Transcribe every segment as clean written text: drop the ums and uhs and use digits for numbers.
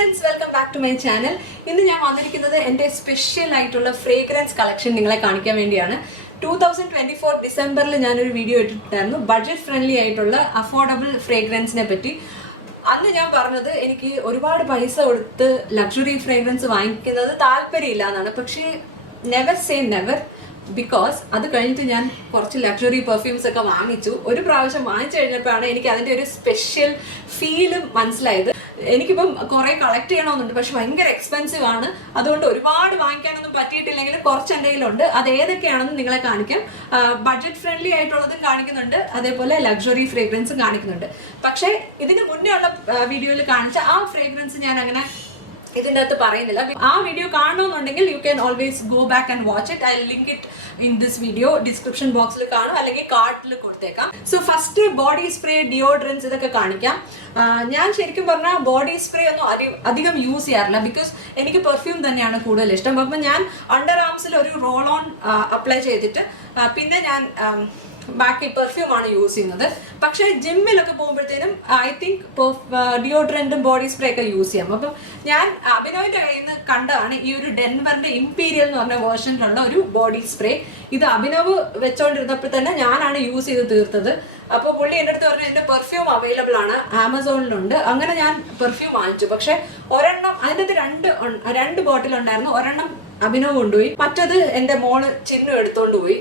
friends, welcome back to my channel. ഇന്ന് ഞാൻ വന്നിരിക്കുന്നത് എൻ്റെ സ്പെഷ്യൽ ആയിട്ടുള്ള ഫ്രേഗ്രൻസ് കളക്ഷൻ നിങ്ങളെ കാണിക്കാൻ വേണ്ടിയാണ്. 2024 ഡിസംബറിൽ ഞാനൊരു വീഡിയോ ഇട്ടിട്ടുണ്ടായിരുന്നു ബഡ്ജറ്റ് ഫ്രണ്ട്ലി ആയിട്ടുള്ള അഫോർഡബിൾ ഫ്രേഗ്രൻസിനെ പറ്റി. അന്ന് ഞാൻ പറഞ്ഞത് എനിക്ക് ഒരുപാട് പൈസ കൊടുത്ത് ലക്ഷറി ഫ്രേഗ്രൻസ് വാങ്ങിക്കുന്നത് താല്പര്യമില്ല എന്നാണ്. പക്ഷേ നെവർ സേ നെവർ, ബിക്കോസ് അത് കഴിഞ്ഞിട്ട് ഞാൻ കുറച്ച് ലക്ഷറി പെർഫ്യൂംസ് ഒക്കെ വാങ്ങിച്ചു. ഒരു പ്രാവശ്യം വാങ്ങിച്ചു കഴിഞ്ഞപ്പോഴാണ് എനിക്ക് അതിൻ്റെ ഒരു സ്പെഷ്യൽ ഫീലും മനസ്സിലായത്. എനിക്കിപ്പം കുറേ കളക്ട് ചെയ്യണമെന്നുണ്ട്, പക്ഷെ ഭയങ്കര എക്സ്പെൻസീവ് ആണ്. അതുകൊണ്ട് ഒരുപാട് വാങ്ങിക്കാനൊന്നും പറ്റിയിട്ടില്ലെങ്കിൽ കുറച്ച് എൻ്റെ കയ്യിലുണ്ട്. അത് ഏതൊക്കെയാണെന്ന് നിങ്ങളെ കാണിക്കാം. ബഡ്ജറ്റ് ഫ്രണ്ട്ലി ആയിട്ടുള്ളതും കാണിക്കുന്നുണ്ട്, അതേപോലെ ലക്ഷറി ഫ്രേഗ്രൻസും കാണിക്കുന്നുണ്ട്. പക്ഷേ ഇതിന് മുന്നേ ഉള്ള വീഡിയോയിൽ കാണിച്ച ആ ഫ്രേഗ്രൻസ് ഞാൻ അങ്ങനെ ഇതിൻ്റെ അകത്ത് പറയുന്നില്ല. ആ വീഡിയോ കാണണമെന്നുണ്ടെങ്കിൽ you can always go back and watch it. I link it in this video. Description ബോക്സിൽ കാണും, അല്ലെങ്കിൽ കാർട്ടിൽ കൊടുത്തേക്കാം. So first body spray, deodorants ഇതൊക്കെ കാണിക്കാം. ഞാൻ ശരിക്കും പറഞ്ഞാൽ ബോഡി സ്പ്രേ ഒന്നും അധികം യൂസ് ചെയ്യാറില്ല, ബിക്കോസ് എനിക്ക് പെർഫ്യൂം തന്നെയാണ് കൂടുതൽ ഇഷ്ടം. അപ്പം ഞാൻ അണ്ടർ ആംസിൽ ഒരു റോൾ ഓൺ അപ്ലൈ ചെയ്തിട്ട് പിന്നെ ഞാൻ ബാക്കി പെർഫ്യൂമാണ് യൂസ് ചെയ്യുന്നത്. പക്ഷേ ജിമ്മിലൊക്കെ പോകുമ്പോഴത്തേനും ഐ തിങ്ക് ഡിയോഡ്രൻറ്റും ബോഡി സ്പ്രേ ഒക്കെ യൂസ് ചെയ്യാം. അപ്പം ഞാൻ അഭിനവിൻ്റെ കയ്യിൽ നിന്ന് കണ്ടതാണ് ഈ ഒരു ഡെൻവറിൻ്റെ ഇംപീരിയൽ എന്ന് പറഞ്ഞ വേർഷനിലുള്ള ഒരു ബോഡി സ്പ്രേ. ഇത് അഭിനവ് വെച്ചോണ്ടിരുന്നപ്പോൾ തന്നെ ഞാനാണ് യൂസ് ചെയ്ത് തീർത്തത്. അപ്പോൾ പുള്ളി എൻ്റെ അടുത്ത് പറഞ്ഞു എൻ്റെ പെർഫ്യൂം അവൈലബിൾ ആണ്, ആമസോണിലുണ്ട്. അങ്ങനെ ഞാൻ പെർഫ്യൂം വാങ്ങിച്ചു. പക്ഷെ ഒരെണ്ണം അതിൻ്റെ അകത്ത് രണ്ട് ബോട്ടിൽ ഉണ്ടായിരുന്നു. ഒരെണ്ണം അഭിനവ് കൊണ്ടുപോയി, മറ്റത് എൻ്റെ മോള് ചിന്നു എടുത്തോണ്ട് പോയി.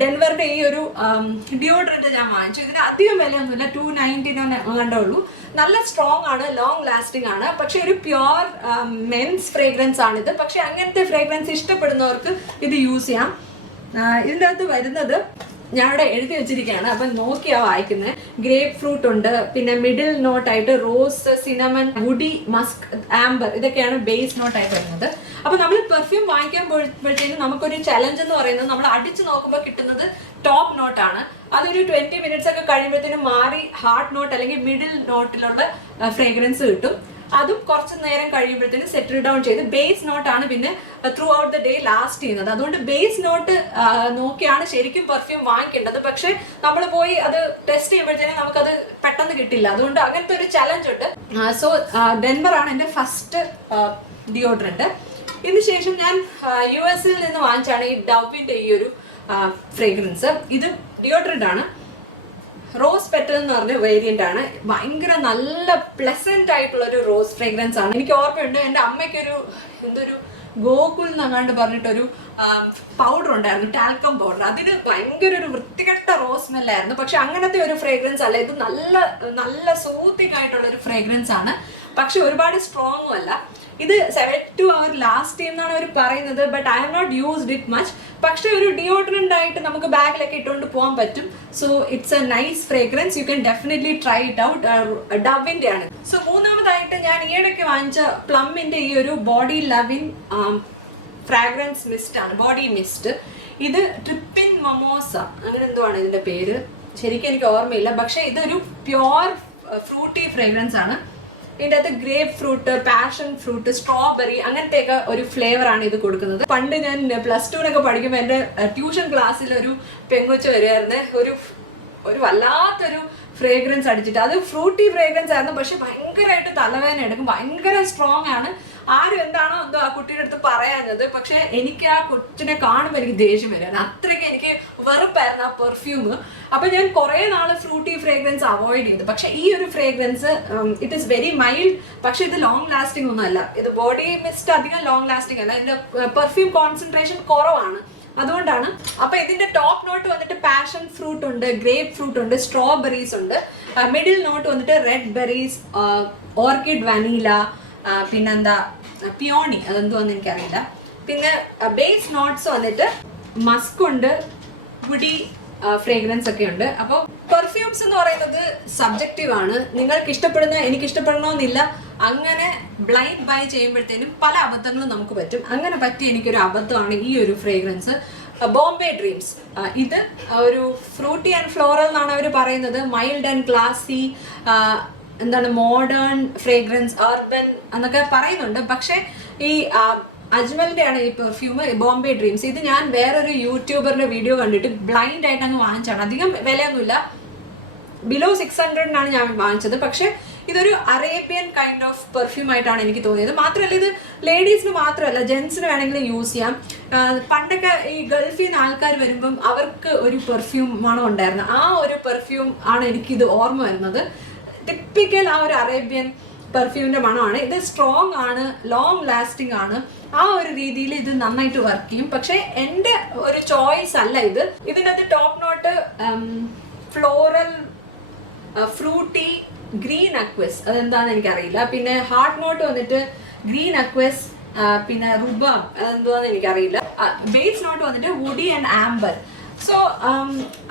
ഡെൻവറിന്റെ ഈ ഒരു ഡിയോഡ്രന്റ് ഞാൻ വാങ്ങിച്ചു. ഇതിന് അധികം വിലയൊന്നുമില്ല, 299 അങ്ങാണ്ടേ ഉള്ളൂ. നല്ല സ്ട്രോങ് ആണ്, ലോങ് ലാസ്റ്റിംഗ് ആണ്. പക്ഷെ ഒരു പ്യുവർ മെൻസ് ഫ്രേഗ്രൻസ് ആണിത്. പക്ഷെ അങ്ങനത്തെ ഫ്രേഗ്രൻസ് ഇഷ്ടപ്പെടുന്നവർക്ക് ഇത് യൂസ് ചെയ്യാം. ഇതിൻ്റെ അകത്ത് വരുന്നത് ഞാൻ ഇവിടെ എഴുതി വെച്ചിരിക്കുകയാണ്, അപ്പം നോക്കിയാ വായിക്കുന്നത്. ഗ്രേപ്പ് ഫ്രൂട്ട് ഉണ്ട്, പിന്നെ മിഡിൽ നോട്ടായിട്ട് rose, cinnamon, woody, musk, amber ഇതൊക്കെയാണ് ബേസ് നോട്ടായിട്ട് വരുന്നത്. അപ്പൊ നമ്മൾ പെർഫ്യൂം വാങ്ങിക്കാൻ പോയപ്പോഴത്തേനും നമുക്കൊരു ചലഞ്ച് എന്ന് പറയുന്നത് നമ്മൾ അടിച്ചു നോക്കുമ്പോൾ കിട്ടുന്നത് ടോപ്പ് നോട്ടാണ്. അതൊരു 20 മിനിറ്റ്സ് ഒക്കെ കഴിയുമ്പോഴത്തേനും മാറി ഹാർട്ട് നോട്ട് അല്ലെങ്കിൽ മിഡിൽ നോട്ടിലുള്ള ഫ്രേഗ്രൻസ് കിട്ടും. അതും കുറച്ച് നേരം കഴിയുമ്പോഴത്തേനും സെറ്റിൽ ഡൗൺ ചെയ്ത് ബേസ് നോട്ടാണ് പിന്നെ through out the day last ചെയ്യുന്നത്. അതുകൊണ്ട് ബേസ് നോട്ട് നോക്കിയാണ് ശരിക്കും പെർഫ്യൂം വാങ്ങിക്കേണ്ടത്. പക്ഷെ നമ്മൾ പോയി അത് ടെസ്റ്റ് ചെയ്യുമ്പോഴത്തേനും നമുക്കത് പെട്ടെന്ന് കിട്ടില്ല. അതുകൊണ്ട് അങ്ങനത്തെ ഒരു ചലഞ്ച് ഉണ്ട്. സോ ഡെൻവർ ആണ് എൻ്റെ ഫസ്റ്റ് ഡിയോഡ്രന്റ്. ഇതിന് ശേഷം ഞാൻ US നിന്ന് വാങ്ങിച്ചാണ് ഈ ഡവിന്റെ ഈ ഒരു ഫ്രേഗ്രൻസ്. ഇത് ഡിയോഡ്രന്റ് ആണ്, റോസ് പെറ്റൽ എന്ന് പറഞ്ഞ വേരിയന്റ് ആണ്. ഭയങ്കര നല്ല പ്ലസന്റ് ആയിട്ടുള്ള ഒരു റോസ് ഫ്രേഗ്രൻസ് ആണ്. എനിക്ക് ഓർമ്മയുണ്ട് എൻ്റെ അമ്മയ്ക്കൊരു എന്തൊരു ഗോകുൽ എന്നങ്ങാണ്ട് പറഞ്ഞിട്ടൊരു പൗഡർ ഉണ്ടായിരുന്നു, ടാൽക്കം പൗഡർ. അതിന് ഭയങ്കര ഒരു വൃത്തികെട്ട റോസ് സ്മെല്ലായിരുന്നു. പക്ഷെ അങ്ങനത്തെ ഒരു ഫ്രേഗ്രൻസ് അല്ല, ഇത് നല്ല നല്ല സൂത്തിങ് ആയിട്ടുള്ള ഒരു ഫ്രേഗ്രൻസ് ആണ്. പക്ഷെ ഒരുപാട് സ്ട്രോങ്ങും അല്ല. ഇത് 7 hours ലാസ്റ്റ് ചെയ്യുന്നതാണ് അവർ പറയുന്നത്. But I have not used it much. പക്ഷെ ഒരു ഡിയോഡ്രന്റ് ആയിട്ട് നമുക്ക് ബാഗിലൊക്കെ ഇട്ടുകൊണ്ട് പോകാൻ പറ്റും. So it's a nice fragrance, you can definitely try it out. ഡവിന്റെ ആണ്. സോ മൂന്നാമതായിട്ട് ഞാൻ ഈയിടയ്ക്ക് വാങ്ങിച്ച പ്ലമ്മിന്റെ ഈ ഒരു ബോഡി ലവിൻ ഫ്രാഗ്രൻസ് മിസ്റ്റ് ആണ്, ബോഡി മിസ്റ്റ്. ഇത് ട്രിപ്പിൻ മൊമോസ അങ്ങനെ എന്തോ ആണ് ഇതിന്റെ പേര്, ശരിക്കും എനിക്ക് ഓർമ്മയില്ല. പക്ഷെ ഇതൊരു പ്യുവർ ഫ്രൂട്ടി ഫ്രേഗ്രൻസ് ആണ്. ഇതിൻ്റെ അകത്ത് grape fruit, passion fruit, strawberry അങ്ങനത്തെയൊക്കെ ഒരു ഫ്ലേവർ ആണ് ഇത് കൊടുക്കുന്നത്. പണ്ട് ഞാൻ +2 പഠിക്കുമ്പോൾ എൻ്റെ ട്യൂഷൻ ക്ലാസ്സിൽ ഒരു പെങ്കൊച്ച് വരുമായിരുന്നേ, ഒരു വല്ലാത്തൊരു ഫ്രേഗ്രൻസ് അടിച്ചിട്ട്. അത് ഫ്രൂട്ടി ഫ്രേഗ്രൻസ് ആയിരുന്നു, പക്ഷെ ഭയങ്കരമായിട്ട് തലവേദന എടുക്കും, ഭയങ്കര സ്ട്രോങ് ആണ്. ആരും എന്താണോ എന്തോ ആ കുട്ടിയുടെ അടുത്ത് പറയാഞ്ഞത്. പക്ഷെ എനിക്ക് ആ കൊച്ചിനെ കാണുമ്പോൾ എനിക്ക് ദേഷ്യം വരികയാണ്, അത്രയ്ക്ക് എനിക്ക് വെറുപ്പായിരുന്നു ആ പെർഫ്യൂം. അപ്പൊ ഞാൻ കുറെ നാള് ഫ്രൂട്ടി ഫ്രേഗ്രൻസ് അവോയ്ഡ് ചെയ്തു. പക്ഷെ ഈ ഒരു fragrance it is very mild, പക്ഷെ ഇത് ലോങ് ലാസ്റ്റിംഗ് ഒന്നും അല്ല. ഇത് ബോഡി മിസ്റ്റ് അധികം ലോങ് ലാസ്റ്റിംഗ് അല്ല, ഇതിന്റെ പെർഫ്യൂം കോൺസെൻട്രേഷൻ കുറവാണ്, അതുകൊണ്ടാണ്. അപ്പൊ ഇതിന്റെ ടോപ്പ് നോട്ട് വന്നിട്ട് പാഷൻ ഫ്രൂട്ട് ഉണ്ട്, ഗ്രേപ്പ് ഫ്രൂട്ട് ഉണ്ട്, സ്ട്രോബെറീസ് ഉണ്ട്. മിഡിൽ നോട്ട് വന്നിട്ട് റെഡ് ബെറീസ്, ഓർക്കിഡ്, വനീല, പിന്നെന്താ പിയോണി, അതെന്തോന്ന് എനിക്കറിയില്ല. പിന്നെ ബേസ് നോട്ട്സ് വന്നിട്ട് മസ്ക് ഉണ്ട്, വുഡി ഫ്രേഗ്രൻസ് ഒക്കെ ഉണ്ട്. അപ്പോൾ പെർഫ്യൂംസ് എന്ന് പറയുന്നത് സബ്ജക്റ്റീവ് ആണ്. നിങ്ങൾക്ക് ഇഷ്ടപ്പെടുന്ന എനിക്ക് ഇഷ്ടപ്പെടണമെന്നില്ല. അങ്ങനെ ബ്ലൈൻഡ് ബൈ ചെയ്യുമ്പോഴത്തേനും പല അബദ്ധങ്ങളും നമുക്ക് പറ്റും. അങ്ങനെ പറ്റി എനിക്കൊരു അബദ്ധമാണ് ഈ ഒരു ഫ്രേഗ്രൻസ്, ബോംബെ ഡ്രീംസ്. ഇത് ഒരു ഫ്രൂട്ടി ആൻഡ് ഫ്ലോറൽ എന്നാണ് അവർ പറയുന്നത്. മൈൽഡ് ആൻഡ് ക്ലാസി, എന്താണ് മോഡേൺ ഫ്രേഗ്രൻസ്, അർബൻ എന്നൊക്കെ പറയുന്നുണ്ട്. പക്ഷെ ഈ അജ്മലിന്റെ ആണ് ഈ പെർഫ്യൂം, ബോംബെ ഡ്രീംസ്. ഇത് ഞാൻ വേറൊരു യൂട്യൂബറിന്റെ വീഡിയോ കണ്ടിട്ട് ബ്ലൈൻഡ് ആയിട്ട് അങ്ങ് വാങ്ങിച്ചാണ്. അധികം വിലയൊന്നുമില്ല, ബിലോ 600 ഞാൻ വാങ്ങിച്ചത്. പക്ഷെ ഇതൊരു അറേബ്യൻ കൈൻഡ് ഓഫ് പെർഫ്യൂം ആയിട്ടാണ് എനിക്ക് തോന്നിയത്. മാത്രമല്ല ഇത് ലേഡീസിന് മാത്രമല്ല ജെൻസിന് വേണമെങ്കിലും യൂസ് ചെയ്യാം. പണ്ടൊക്കെ ഈ ഗൾഫിൽ നിന്ന് ആൾക്കാർ വരുമ്പം അവർക്ക് ഒരു പെർഫ്യൂം മണം ഉണ്ടായിരുന്നു. ആ ഒരു പെർഫ്യൂം ആണ് എനിക്കിത് ഓർമ്മ വരുന്നത്. ടിപ്പിക്കൽ ആ ഒരു അറേബ്യൻ പെർഫ്യൂമിന്റെ മണമാണ്. ഇത് സ്ട്രോങ് ആണ്, ലോങ് ലാസ്റ്റിംഗ് ആണ്. ആ ഒരു രീതിയിൽ ഇത് നന്നായിട്ട് വർക്ക് ചെയ്യും. പക്ഷെ എൻ്റെ ഒരു ചോയ്സ് അല്ല ഇത്. ഇതിൻ്റെ അകത്ത് top note floral, fruity, green aqueous, അതെന്താന്ന് എനിക്കറിയില്ല. പിന്നെ ഹാർട്ട് നോട്ട് വന്നിട്ട് ഗ്രീൻ അക്വസ്, പിന്നെ റുബാം, അതെന്താന്ന് എനിക്കറിയില്ല. ബേസ് നോട്ട് വന്നിട്ട് വുഡി ആൻഡ് ആംബർ. സോ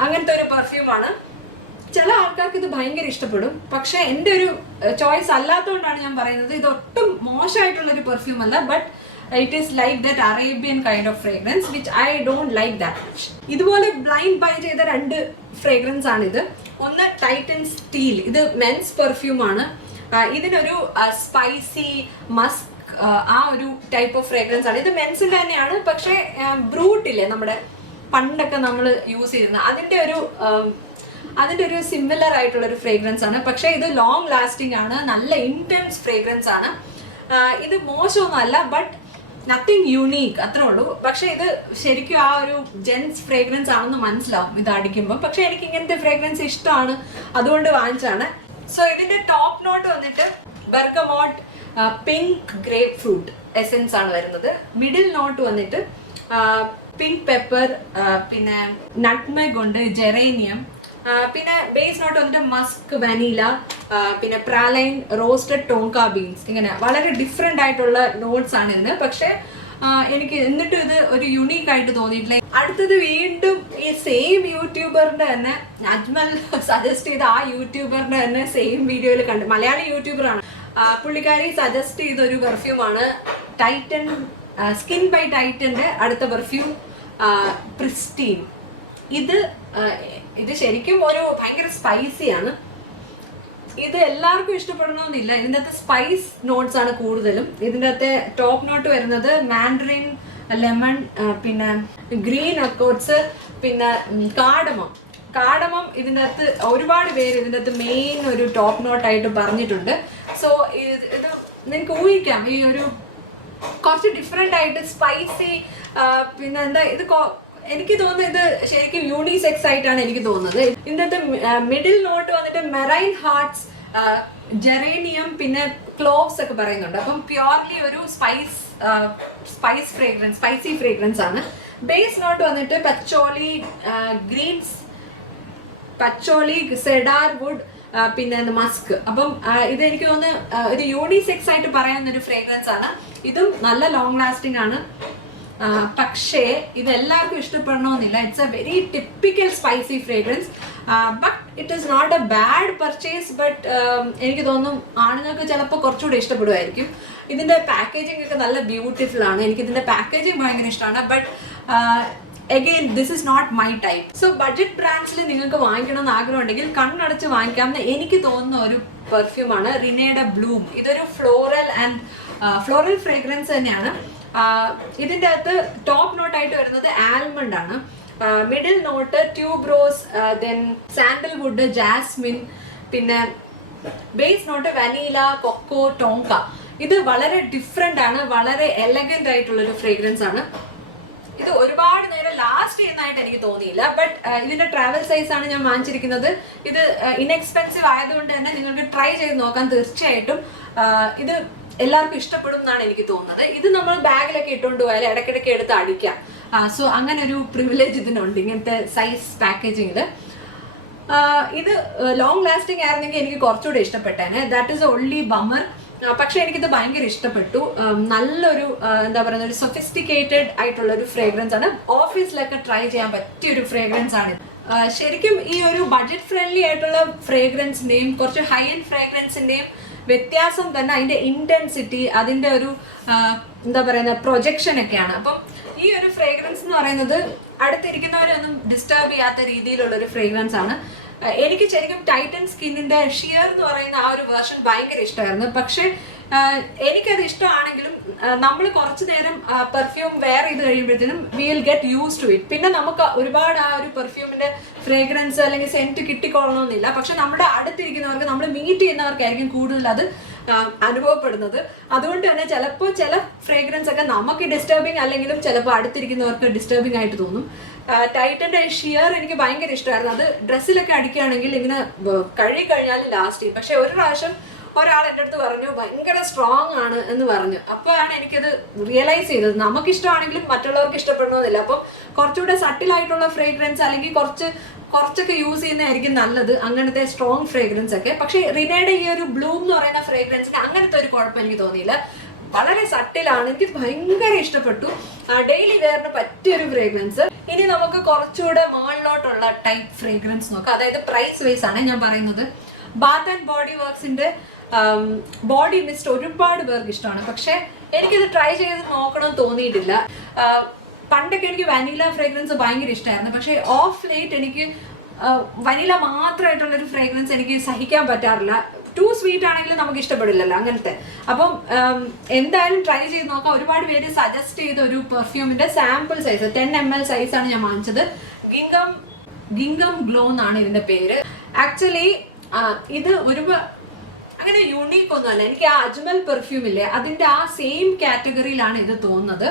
അങ്ങനത്തെ ഒരു പെർഫ്യൂമാണ്. ചില ആൾക്കാർക്ക് ഇത് ഭയങ്കര ഇഷ്ടപ്പെടും. പക്ഷെ എൻ്റെ ഒരു ചോയ്സ് അല്ലാത്തതുകൊണ്ടാണ് ഞാൻ പറയുന്നത്. ഇത് ഒട്ടും മോശമായിട്ടുള്ള ഒരു പെർഫ്യൂം അല്ല. But it is like that Arabian kind of fragrance which I don't like that much. ഇതുപോലെ ബ്ലൈൻഡ് ബൈ ചെയ്ത 2 ഫ്രേഗ്രൻസ് ആണിത്. ഒന്ന് ടൈറ്റൻ സ്റ്റീൽ, ഇത് മെൻസ് പെർഫ്യൂം ആണ്. ഇതിനൊരു സ്പൈസി മസ്ക് ആ ഒരു ടൈപ്പ് ഓഫ് ഫ്രേഗ്രൻസ് ആണ്. ഇത് മെൻസിന്റെ തന്നെയാണ്. പക്ഷേ ബ്രൂട്ടില്ലേ നമ്മുടെ പണ്ടൊക്കെ നമ്മൾ യൂസ് ചെയ്തിരുന്ന അതിന്റെ ഒരു സിമിലർ ആയിട്ടുള്ള ഒരു ഫ്രേഗ്രൻസ് ആണ്. പക്ഷെ ഇത് ലോങ് ലാസ്റ്റിംഗ് ആണ്, നല്ല ഇന്റൻസ് ഫ്രേഗ്രൻസ് ആണ്. ഇത് മോശമൊന്നും അല്ല, ബട്ട് നത്തിങ് യൂണീക്ക്, അത്രേ ഉള്ളൂ. പക്ഷെ ഇത് ശരിക്കും ആ ഒരു ജെൻസ് ഫ്രേഗ്രൻസ് ആണെന്ന് മനസ്സിലാവും ഇത് അടിക്കുമ്പോൾ. പക്ഷെ എനിക്ക് ഇങ്ങനത്തെ ഫ്രേഗ്രൻസ് ഇഷ്ടമാണ്, അതുകൊണ്ട് വാങ്ങിച്ചാണ്. സോ ഇതിന്റെ ടോപ്പ് നോട്ട് വന്നിട്ട് bergamot pink grape fruit essence ആണ് വരുന്നത്. മിഡിൽ നോട്ട് വന്നിട്ട് പിങ്ക് പെപ്പർ, പിന്നെ നട്ട്മെഗ് ഉണ്ട്, ജെറേനിയം, പിന്നെ ബേസ് നോട്ട് വന്നിട്ട് മസ്ക്, വനീല, പിന്നെ പ്രാലൈൻ, റോസ്റ്റഡ് ടോങ്ക ബീൻസ്. ഇങ്ങനെ വളരെ ഡിഫറെന്റ് ആയിട്ടുള്ള നോട്ട്സ് ആണ് ഇതിന്. പക്ഷെ എനിക്ക് എന്നിട്ടും ഇത് ഒരു യുണീക്ക് ആയിട്ട് തോന്നിയിട്ടില്ല. അടുത്തത് വീണ്ടും ഈ സെയിം യൂട്യൂബറിന്റെ തന്നെ, അജ്മൽ സജസ്റ്റ് ചെയ്ത ആ യൂട്യൂബറിന്റെ തന്നെ സെയിം വീഡിയോയിൽ കണ്ട്, മലയാളി യൂട്യൂബറാണ്. പുള്ളിക്കാരി സജസ്റ്റ് ചെയ്ത ഒരു പെർഫ്യൂമാണ് ടൈറ്റൻ, സ്കിൻ ബൈ ടൈറ്റന്റെ അടുത്ത പെർഫ്യൂം പ്രിസ്റ്റീൻ. ഇത് ശരിക്കും ഒരു ഭയങ്കര സ്പൈസിയാണ്. ഇത് എല്ലാവർക്കും ഇഷ്ടപ്പെടണമെന്നില്ല. ഇതിൻ്റെ അകത്ത് സ്പൈസ് നോട്ട്സ് ആണ് കൂടുതലും. ഇതിൻ്റെ അകത്തെ ടോപ്പ് നോട്ട് വരുന്നത് മാൻഡറിൻ, ലെമൺ, പിന്നെ ഗ്രീൻ അക്കോട്സ്, പിന്നെ കാടമം ഇതിൻ്റെ അകത്ത് ഒരുപാട് പേര് ഇതിൻ്റെ അകത്ത് മെയിൻ ഒരു ടോപ്പ് നോട്ടായിട്ട് പറഞ്ഞിട്ടുണ്ട്. സോ ഇത് നിങ്ങൾക്ക് ഊഹിക്കാം, ഈ ഒരു കുറച്ച് ഡിഫറെൻ്റ് ആയിട്ട് സ്പൈസി, പിന്നെ എന്താ ഇത് എനിക്ക് തോന്നുന്നത് ഇത് ശരിക്കും യൂണിസെക്സ് ആയിട്ടാണ് എനിക്ക് തോന്നുന്നത്. ഇതിൻ്റെ മിഡിൽ നോട്ട് വന്നിട്ട് മെറൈൻ ഹാർട്ട്സ്, ജെറേനിയം, പിന്നെ ക്ലോവ്സ് ഒക്കെ പറയുന്നുണ്ട്. അപ്പം പ്യോർലി ഒരു സ്പൈസി ഫ്രേഗ്രൻസ് ആണ്. ബേസ് നോട്ട് വന്നിട്ട് പച്ചോളി, സെഡാർ വുഡ്, പിന്നെ മസ്ക്. അപ്പം ഇത് എനിക്ക് തോന്നുന്നു ഒരു യൂണിസെക്സ് ആയിട്ട് പറയാവുന്ന ഒരു ഫ്രേഗ്രൻസ് ആണ്. ഇതും നല്ല ലോങ് ലാസ്റ്റിംഗ് ആണ്. പക്ഷേ ഇതെല്ലാവർക്കും ഇഷ്ടപ്പെടണമെന്നില്ല. It's a very typical spicy fragrance. But it is not a bad purchase. But എനിക്ക് തോന്നും ആണുങ്ങൾക്ക് ചിലപ്പോൾ കുറച്ചുകൂടെ ഇഷ്ടപ്പെടുമായിരിക്കും. ഇതിൻ്റെ പാക്കേജിംഗ് ഒക്കെ നല്ല ബ്യൂട്ടിഫുൾ ആണ്. എനിക്ക് ഇതിൻ്റെ പാക്കേജിങ് ഭയങ്കര ഇഷ്ടമാണ്. But again this is not my type. So budget ബ്രാൻഡ്സിൽ നിങ്ങൾക്ക് വാങ്ങിക്കണമെന്ന് ആഗ്രഹം ഉണ്ടെങ്കിൽ കണ്ണടച്ച് വാങ്ങിക്കാമെന്ന് എനിക്ക് തോന്നുന്ന ഒരു പെർഫ്യൂമാണ് റിനയുടെ ബ്ലൂം. ഇതൊരു ഫ്ലോറൽ ഫ്രേഗ്രൻസ് തന്നെയാണ്. ഇതിൻ്റെ അകത്ത് ടോപ്പ് നോട്ടായിട്ട് വരുന്നത് ആൽമണ്ട് ആണ്. Middle note tuberose, then sandalwood, jasmine, പിന്നെ base note vanilla, cocoa, tonka. ഇത് വളരെ ഡിഫറെൻ്റ് ആണ്, വളരെ എലഗന്റ് ആയിട്ടുള്ളൊരു ഫ്രേഗ്രൻസ് ആണ്. ഇത് ഒരുപാട് നേരം ലാസ്റ്റ് ചെയ്യുന്നതായിട്ട് എനിക്ക് തോന്നിയില്ല. ബട്ട് ഇതിന്റെ ട്രാവൽ സൈസ് ആണ് ഞാൻ വാങ്ങിച്ചിരിക്കുന്നത്. ഇത് ഇൻഎക്സ്പെൻസീവ് ആയതുകൊണ്ട് തന്നെ നിങ്ങൾക്ക് ട്രൈ ചെയ്ത് നോക്കാം. തീർച്ചയായിട്ടും ഇത് എല്ലാവർക്കും ഇഷ്ടപ്പെടും എന്നാണ് എനിക്ക് തോന്നുന്നത്. ഇത് നമ്മൾ ബാഗിലൊക്കെ ഇട്ടുകൊണ്ട് പോയാൽ ഇടയ്ക്കിടയ്ക്ക് എടുത്ത് അടിക്കാം. സോ അങ്ങനെ ഒരു പ്രിവിലേജ് ഇതിനുണ്ട് ഇങ്ങനത്തെ സൈസ് പാക്കേജിങ്ങിൽ. ഇത് ലോങ് ലാസ്റ്റിംഗ് ആയിരുന്നെങ്കിൽ എനിക്ക് കുറച്ചുകൂടെ ഇഷ്ടപ്പെട്ടേനെ. That is only bummer. പക്ഷെ എനിക്കിത് ഭയങ്കര ഇഷ്ടപ്പെട്ടു. നല്ലൊരു എന്താ പറയുക, ഒരു സൊഫിസ്റ്റിക്കേറ്റഡ് ആയിട്ടുള്ള ഒരു ഫ്രേഗ്രൻസ് ആണ്. ഓഫീസിലൊക്കെ ട്രൈ ചെയ്യാൻ പറ്റിയ ഒരു ഫ്രേഗ്രൻസ് ആണ്. ശരിക്കും ഈ ഒരു ബഡ്ജറ്റ് ഫ്രണ്ട്ലി ആയിട്ടുള്ള ഫ്രേഗ്രൻസിന്റെയും കുറച്ച് ഹൈ എൻഡ് ഫ്രേഗ്രൻസിന്റെയും വ്യത്യാസം തന്നെ അതിന്റെ ഇന്റൻസിറ്റി, അതിന്റെ ഒരു എന്താ പറയുന്ന പ്രൊജക്ഷൻ ഒക്കെയാണ്. അപ്പം ഈ ഒരു ഫ്രേഗ്രൻസ് എന്ന് പറയുന്നത് അടുത്തിരിക്കുന്നവരെ ഒന്നും ഡിസ്റ്റർബ് ചെയ്യാത്ത രീതിയിലുള്ള ഒരു ഫ്രേഗ്രൻസ് ആണ്. എനിക്ക് ശരിക്കും ടൈറ്റൻ സ്കിന്നിന്റെ ഷിയർ എന്ന് പറയുന്ന ആ ഒരു വേർഷൻ ഭയങ്കര ഇഷ്ടമായിരുന്നു. പക്ഷെ എനിക്കത് ഇഷ്ടമാണെങ്കിലും നമ്മൾ കുറച്ചു നേരം പെർഫ്യൂം വെയർ ചെയ്ത് കഴിയുമ്പോഴത്തേനും we will get use to it. പിന്നെ നമുക്ക് ഒരുപാട് ആ ഒരു പെർഫ്യൂമിന്റെ ഫ്രേഗ്രൻസ് അല്ലെങ്കിൽ സെന്റ് കിട്ടിക്കൊള്ളണമെന്നില്ല. പക്ഷെ നമ്മുടെ അടുത്തിരിക്കുന്നവർക്ക്, നമ്മൾ മീറ്റ് ചെയ്യുന്നവർക്കായിരിക്കും കൂടുതൽ അത് അനുഭവപ്പെടുന്നത്. അതുകൊണ്ട് തന്നെ ചിലപ്പോൾ ചില ഫ്രേഗ്രൻസ് ഒക്കെ നമുക്ക് ഡിസ്റ്റർബിങ് അല്ലെങ്കിലും ചിലപ്പോൾ അടുത്തിരിക്കുന്നവർക്ക് ഡിസ്റ്റർബിങ് ആയിട്ട് തോന്നും. ടൈറ്റന്റെ ഷിയർ എനിക്ക് ഭയങ്കര ഇഷ്ടമായിരുന്നു. അത് ഡ്രസ്സിലൊക്കെ അടിക്കുകയാണെങ്കിൽ ഇങ്ങനെ കഴുകി കഴിഞ്ഞാൽ ലാസ്റ്റ് ചെയ്യും. പക്ഷെ ഒരു പ്രാവശ്യം ഒരാൾ എൻ്റെ അടുത്ത് പറഞ്ഞു ഭയങ്കര സ്ട്രോങ് ആണ് എന്ന് പറഞ്ഞു. അപ്പോഴാണ് എനിക്കത് റിയലൈസ് ചെയ്തത്, നമുക്കിഷ്ടമാണെങ്കിലും മറ്റുള്ളവർക്ക് ഇഷ്ടപ്പെടണമെന്നില്ല. അപ്പം കുറച്ചുകൂടെ സട്ടിലായിട്ടുള്ള ഫ്രേഗ്രൻസ് അല്ലെങ്കിൽ കുറച്ചൊക്കെ യൂസ് ചെയ്യുന്നതായിരിക്കും നല്ലത്, അങ്ങനത്തെ സ്ട്രോങ് ഫ്രേഗ്രൻസ് ഒക്കെ. പക്ഷെ റിനയുടെ ഈ ഒരു ബ്ലൂം എന്ന് പറയുന്ന ഫ്രേഗ്രൻസിന് അങ്ങനത്തെ ഒരു കുഴപ്പം എനിക്ക് തോന്നിയില്ല. വളരെ സട്ടിലാണ്, എനിക്ക് ഭയങ്കര ഇഷ്ടപ്പെട്ടു. ഡെയിലി വെയറിന് പറ്റിയൊരു ഫ്രേഗ്രൻസ്. ഇനി നമുക്ക് കുറച്ചുകൂടെ മുകളിലോട്ടുള്ള ടൈപ്പ് ഫ്രേഗ്രൻസ് നോക്കാം. അതായത് പ്രൈസ് വൈസ് ആണ് ഞാൻ പറയുന്നത്. ബാത്ത് ആൻഡ് ബോഡി വർക്സിന്റെ ബോഡി മിസ്റ്റ് ഒരുപാട് പേർക്ക് ഇഷ്ടമാണ്. പക്ഷെ എനിക്കിത് ട്രൈ ചെയ്ത് നോക്കണം തോന്നിയിട്ടില്ല. പണ്ടൊക്കെ എനിക്ക് വനില ഫ്രേഗ്രൻസ് ഭയങ്കര ഇഷ്ടമായിരുന്നു. പക്ഷെ ഓഫ് ലേറ്റ് എനിക്ക് വനില മാത്രമായിട്ടുള്ളൊരു ഫ്രേഗ്രൻസ് എനിക്ക് സഹിക്കാൻ പറ്റാറില്ല. ടു സ്വീറ്റ് ആണെങ്കിലും നമുക്ക് ഇഷ്ടപ്പെടില്ലല്ലോ അങ്ങനത്തെ. അപ്പം എന്തായാലും ട്രൈ ചെയ്ത് നോക്കാം. ഒരുപാട് പേര് സജസ്റ്റ് ചെയ്ത ഒരു പെർഫ്യൂമിന്റെ സാമ്പിൾ സൈസ് 10 ml സൈസാണ് ഞാൻ വാങ്ങിച്ചത്. ഗിംഗം ഗ്ലോ എന്നാണ് ഇതിന്റെ പേര്. ആക്ച്വലി ഇത് അങ്ങനെ യൂണീക്ക് ഒന്നുമല്ല. എനിക്ക് ആ അജ്മൽ പെർഫ്യൂം ഇല്ലേ, അതിന്റെ ആ സെയിം കാറ്റഗറിയിലാണ് ഇത് തോന്നുന്നത്.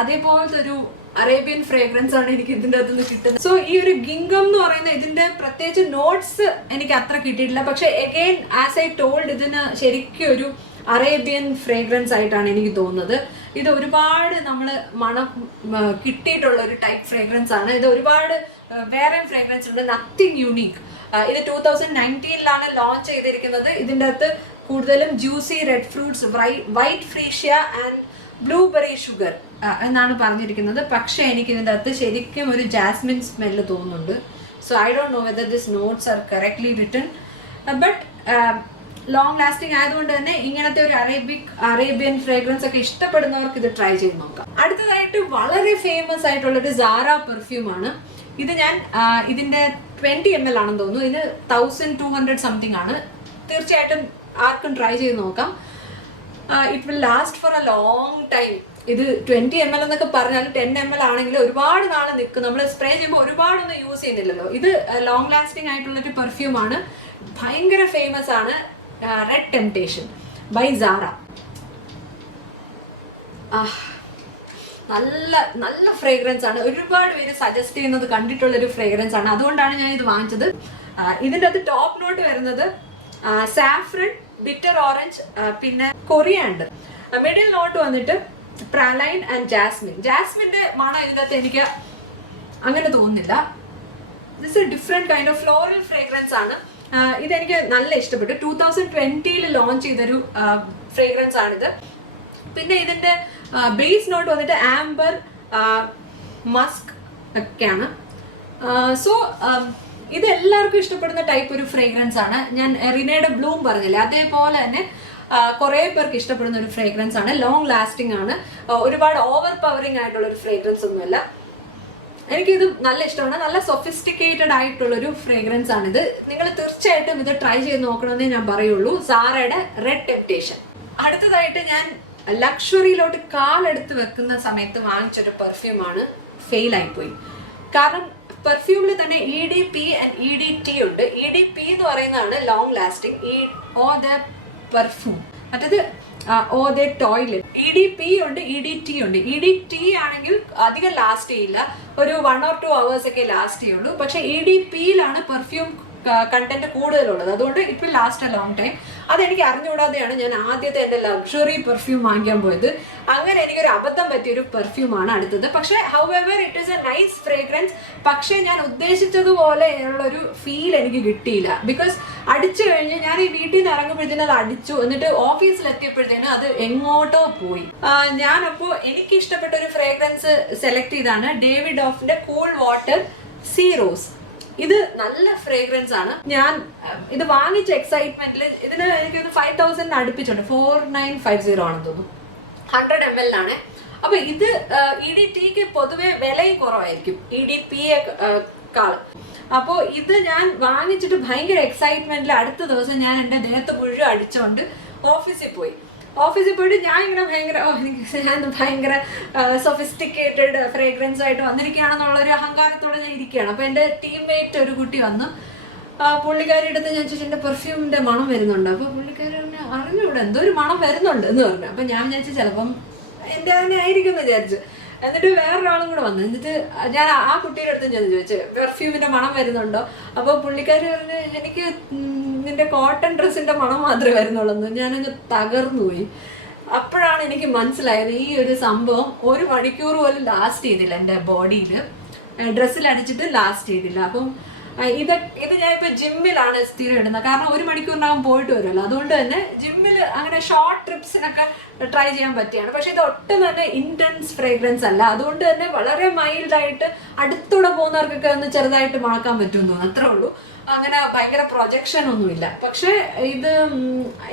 അതേപോലത്തെ ഒരു അറേബ്യൻ ഫ്രേഗ്രൻസ് ആണ് എനിക്ക് ഇതിൻ്റെ അകത്ത് നിന്ന് കിട്ടുന്നത്. സോ ഈ ഒരു ഗിംഗം എന്ന് പറയുന്ന ഇതിന്റെ പ്രത്യേകിച്ച് നോട്ട്സ് എനിക്ക് അത്ര കിട്ടിയിട്ടില്ല. പക്ഷെ എഗെയിൻ ആസ് ഐ ടോൾഡ്, ഇതിന് ശരിക്കും ഒരു അറേബ്യൻ ഫ്രേഗ്രൻസ് ആയിട്ടാണ് എനിക്ക് തോന്നുന്നത്. ഇത് ഒരുപാട് നമ്മൾ മണം കിട്ടിയിട്ടുള്ള ഒരു ടൈപ്പ് ഫ്രേഗ്രൻസ് ആണ്. ഇത് ഒരുപാട് വേറെ ഫ്രേഗ്രൻസ് ഉണ്ട്, നത്തിങ് യൂണീക്ക്. ഇത് 2019 ലോഞ്ച് ചെയ്തിരിക്കുന്നത്. ഇതിൻ്റെ അകത്ത് കൂടുതലും juicy red fruits, white freesia and blueberry sugar എന്നാണ് പറഞ്ഞിരിക്കുന്നത്. പക്ഷെ എനിക്ക് ഇതിൻ്റെ അകത്ത് ശരിക്കും ഒരു ജാസ്മിൻ സ്മെല്ല് തോന്നുന്നുണ്ട്. So I don't know whether this notes are correctly written. But long lasting ആയതുകൊണ്ട് തന്നെ ഇങ്ങനത്തെ ഒരു അറേബ്യൻ ഫ്രേഗ്രൻസ് ഒക്കെ ഇഷ്ടപ്പെടുന്നവർക്ക് ഇത് ട്രൈ ചെയ്ത് നോക്കാം. അടുത്തതായിട്ട് വളരെ ഫേമസ് ആയിട്ടുള്ളൊരു സാറ പെർഫ്യൂം ആണ്. ഇത് ഞാൻ ഇതിന്റെ 20 ml ആണെന്ന് തോന്നുന്നു. ഇത് 1200 സംതിങ് ആണ്. തീർച്ചയായിട്ടും ആർക്കും ട്രൈ ചെയ്ത് നോക്കാം. It will last for a long time. ഇത് 20 ml എന്നൊക്കെ പറഞ്ഞാൽ 10 ml ആണെങ്കിൽ ഒരുപാട് നാൾ നിൽക്കും. നമ്മൾ സ്പ്രേ ചെയ്യുമ്പോൾ ഒരുപാടൊന്നും യൂസ് ചെയ്യുന്നില്ലല്ലോ. ഇത് ലോങ് ലാസ്റ്റിംഗ് ആയിട്ടുള്ളൊരു പെർഫ്യൂം ആണ്. ഭയങ്കര ഫേമസ് ആണ്. Red temptation by Zara. നല്ല ഫ്രേഗ്രൻസ് ആണ്. ഒരുപാട് പേര് സജസ്റ്റ് ചെയ്യുന്നത് കണ്ടിട്ടുള്ളൊരു ഫ്രേഗ്രൻസ് ആണ്. അതുകൊണ്ടാണ് ഞാൻ ഇത് വാങ്ങിച്ചത്. ഇതിൻ്റെ അകത്ത് ടോപ്പ് നോട്ട് വരുന്നത് സാഫ്രൺ, ബിറ്റർ ഓറഞ്ച്, പിന്നെ കൊറിയാണ്ടർ. മിഡിൽ നോട്ട് വന്നിട്ട് പ്രാലൈൻ ആൻഡ് ജാസ്മിൻ. ജാസ്മിന്റെ മണം ഇതിൻ്റെ അകത്ത് എനിക്ക് അങ്ങനെ തോന്നുന്നില്ല. This A different kind of floral fragrance ആണ്. ഇതെനിക്ക് നല്ല ഇഷ്ടപ്പെട്ടു. 2020 ലോഞ്ച് ചെയ്തൊരു ഫ്രേഗ്രൻസ് ആണിത്. പിന്നെ ഇതിന്റെ ബേസ് നോട്ട് വന്നിട്ട് ആംബർ, മസ്ക് ഒക്കെയാണ്. സോ ഇത് എല്ലാവർക്കും ഇഷ്ടപ്പെടുന്ന ടൈപ്പ് ഒരു ഫ്രേഗ്രൻസ് ആണ്. ഞാൻ റിനയുടെ ബ്ലൂം പറഞ്ഞില്ലേ, അതേപോലെ തന്നെ കുറേ പേർക്ക് ഇഷ്ടപ്പെടുന്ന ഒരു ഫ്രേഗ്രൻസ് ആണ്. ലോങ് ലാസ്റ്റിംഗ് ആണ്. ഒരുപാട് ഓവർ പവറിങ് ആയിട്ടുള്ള ഒരു ഫ്രേഗ്രൻസ് ഒന്നുമല്ല. എനിക്കിത് നല്ല ഇഷ്ടമാണ്. നല്ല സൊഫിസ്റ്റിക്കേറ്റഡ് ആയിട്ടുള്ളൊരു ഫ്രേഗ്രൻസ് ആണിത്. നിങ്ങൾ തീർച്ചയായിട്ടും ഇത് ട്രൈ ചെയ്ത് നോക്കണമെന്നേ ഞാൻ പറയുള്ളൂ. സാറയുടെ റെഡ് ടെംപ്ടേഷൻ. അടുത്തതായിട്ട് ഞാൻ ലക്ഷറിയിലോട്ട് കാലെടുത്ത് വെക്കുന്ന സമയത്ത് വാങ്ങിച്ചൊരു പെർഫ്യൂമാണ്. ഫെയിൽ ആയിപ്പോയി. കാരണം പെർഫ്യൂമിൽ തന്നെ EDP ആൻഡ് EDT ഉണ്ട്. EDP എന്ന് പറയുന്നതാണ് long lasting. Eau de parfum, മറ്റേത് ഓ ദ ടോയ്ലറ്റ്. EDP ഉണ്ട്, EDT ഉണ്ട്. EDT ആണെങ്കിൽ അധികം ലാസ്റ്റ് ചെയ്യില്ല, ഒരു 1 or 2 hours ഒക്കെ ലാസ്റ്റ് ചെയ്യുള്ളൂ. പക്ഷെ EDPയിലാണ് പെർഫ്യൂം കണ്ടന്റ് കൂടുതലുള്ളത്. അതുകൊണ്ട് it will last A long time. അതെനിക്ക് അറിഞ്ഞുകൂടാതെയാണ് ഞാൻ ആദ്യത്തെ എൻ്റെ ലക്ഷറി പെർഫ്യൂം വാങ്ങിക്കാൻ പോയത്. അങ്ങനെ എനിക്കൊരു അബദ്ധം പറ്റിയൊരു പെർഫ്യൂമാണ് അടുത്തത്. പക്ഷെ however it is A nice fragrance. പക്ഷെ ഞാൻ ഉദ്ദേശിച്ചതുപോലെ ഉള്ളൊരു ഫീൽ എനിക്ക് കിട്ടിയില്ല. ബിക്കോസ് അടിച്ചു കഴിഞ്ഞ് ഞാൻ ഈ വീട്ടിൽ നിന്ന് ഇറങ്ങുമ്പോഴത്തേനും അത് അടിച്ചു, എന്നിട്ട് ഓഫീസിലെത്തിയപ്പോഴത്തേനും അത് എങ്ങോട്ടോ പോയി. ഞാനപ്പോൾ എനിക്ക് ഇഷ്ടപ്പെട്ട ഒരു ഫ്രേഗ്രൻസ് സെലക്ട് ചെയ്താണ്. ഡേവിഡ് ഓഫിന്റെ കൂൾ വാട്ടർ സീ റോസ്. ഇത് നല്ല ഫ്രേഗ്രൻസ് ആണ്. ഞാൻ ഇത് വാങ്ങിച്ച എക്സൈറ്റ്മെന്റിൽ ഇതിന് എനിക്കൊന്ന് 5000 അടുപ്പിച്ചുണ്ട്. 4950 ആണെന്ന് തോന്നുന്നു. 100 ml ആണ്. അപ്പൊ ഇത് EDTക്ക് പൊതുവെ വിലയും കുറവായിരിക്കും EDPയേക്കാൾ. അപ്പോൾ ഇത് ഞാൻ വാങ്ങിച്ചിട്ട് ഭയങ്കര എക്സൈറ്റ്മെന്റിൽ അടുത്ത ദിവസം ഞാൻ എൻ്റെ ദേഹത്ത് മുഴുവൻ അടിച്ചുകൊണ്ട് ഓഫീസിൽ പോയി. ഓഫീസിൽ പോയിട്ട് ഞാൻ ഇങ്ങനെ ഭയങ്കര ഞാൻ ഭയങ്കര സൊഫിസ്റ്റിക്കേറ്റഡ് ഫ്രേഗ്രൻസ് ആയിട്ട് വന്നിരിക്കുകയാണെന്നുള്ളൊരു അഹങ്കാരത്തോടെ ഞാൻ ഇരിക്കുകയാണ്. അപ്പോൾ എൻ്റെ ടീംമേറ്റ് ഒരു കുട്ടി വന്നു, പുള്ളിക്കാരിയുടെ അടുത്ത് ഞാൻ ചോദിച്ചു എൻ്റെ പെർഫ്യൂമിൻ്റെ മണം വരുന്നുണ്ട്. അപ്പോൾ പുള്ളിക്കാരി അറിഞ്ഞൂടെ എന്തോ ഒരു മണം വരുന്നുണ്ട് എന്ന് പറഞ്ഞു. അപ്പം ഞാൻ വിചാരിച്ചു ചിലപ്പം എൻ്റെ തന്നെ ആയിരിക്കും എന്ന് വിചാരിച്ചു. എന്നിട്ട് വേറൊരാളും കൂടെ വന്നു. എന്നിട്ട് ഞാൻ ആ കുട്ടിയുടെ അടുത്ത് ഞാൻ ചോദിച്ചു പെർഫ്യൂമിൻ്റെ മണം വരുന്നുണ്ടോ. അപ്പോൾ പുള്ളിക്കാരി പറഞ്ഞ് എനിക്ക് നിന്റെ കോട്ടൺ ഡ്രസ്സിൻ്റെ മണം മാത്രമേ വരുന്നുള്ളൂ എന്ന്. ഞാനങ്ങ് തകർന്നു പോയി. അപ്പോഴാണ് എനിക്ക് മനസ്സിലായത് ഈ ഒരു സംഭവം 1 മണിക്കൂർ പോലും ലാസ്റ്റ് ചെയ്തില്ല എൻ്റെ ബോഡിയിൽ, ഡ്രസ്സിൽ അടിച്ചിട്ട് ലാസ്റ്റ് ചെയ്തില്ല. അപ്പം ഇത് ഞാനിപ്പോൾ ജിമ്മിലാണ് സ്ഥിരം ഇടുന്നത്. കാരണം 1 മണിക്കൂറിനകം പോയിട്ട് വരുമല്ലോ. അതുകൊണ്ട് തന്നെ ജിമ്മിൽ അങ്ങനെ ഷോർട്ട് ട്രിപ്സിനൊക്കെ ട്രൈ ചെയ്യാൻ പറ്റിയാണ്. പക്ഷെ ഇത് ഒട്ടും തന്നെ ഇൻറ്റൻസ് ഫ്രേഗ്രൻസ് അല്ല. അതുകൊണ്ട് തന്നെ വളരെ മൈൽഡായിട്ട് അടുത്തൂടെ പോകുന്നവർക്കൊക്കെ ഒന്ന് ചെറുതായിട്ട് മണക്കാൻ പറ്റുമെന്ന് തോന്നുന്നു, അത്രേ ഉള്ളൂ. അങ്ങനെ ഭയങ്കര പ്രൊജക്ഷൻ ഒന്നുമില്ല. പക്ഷെ ഇത്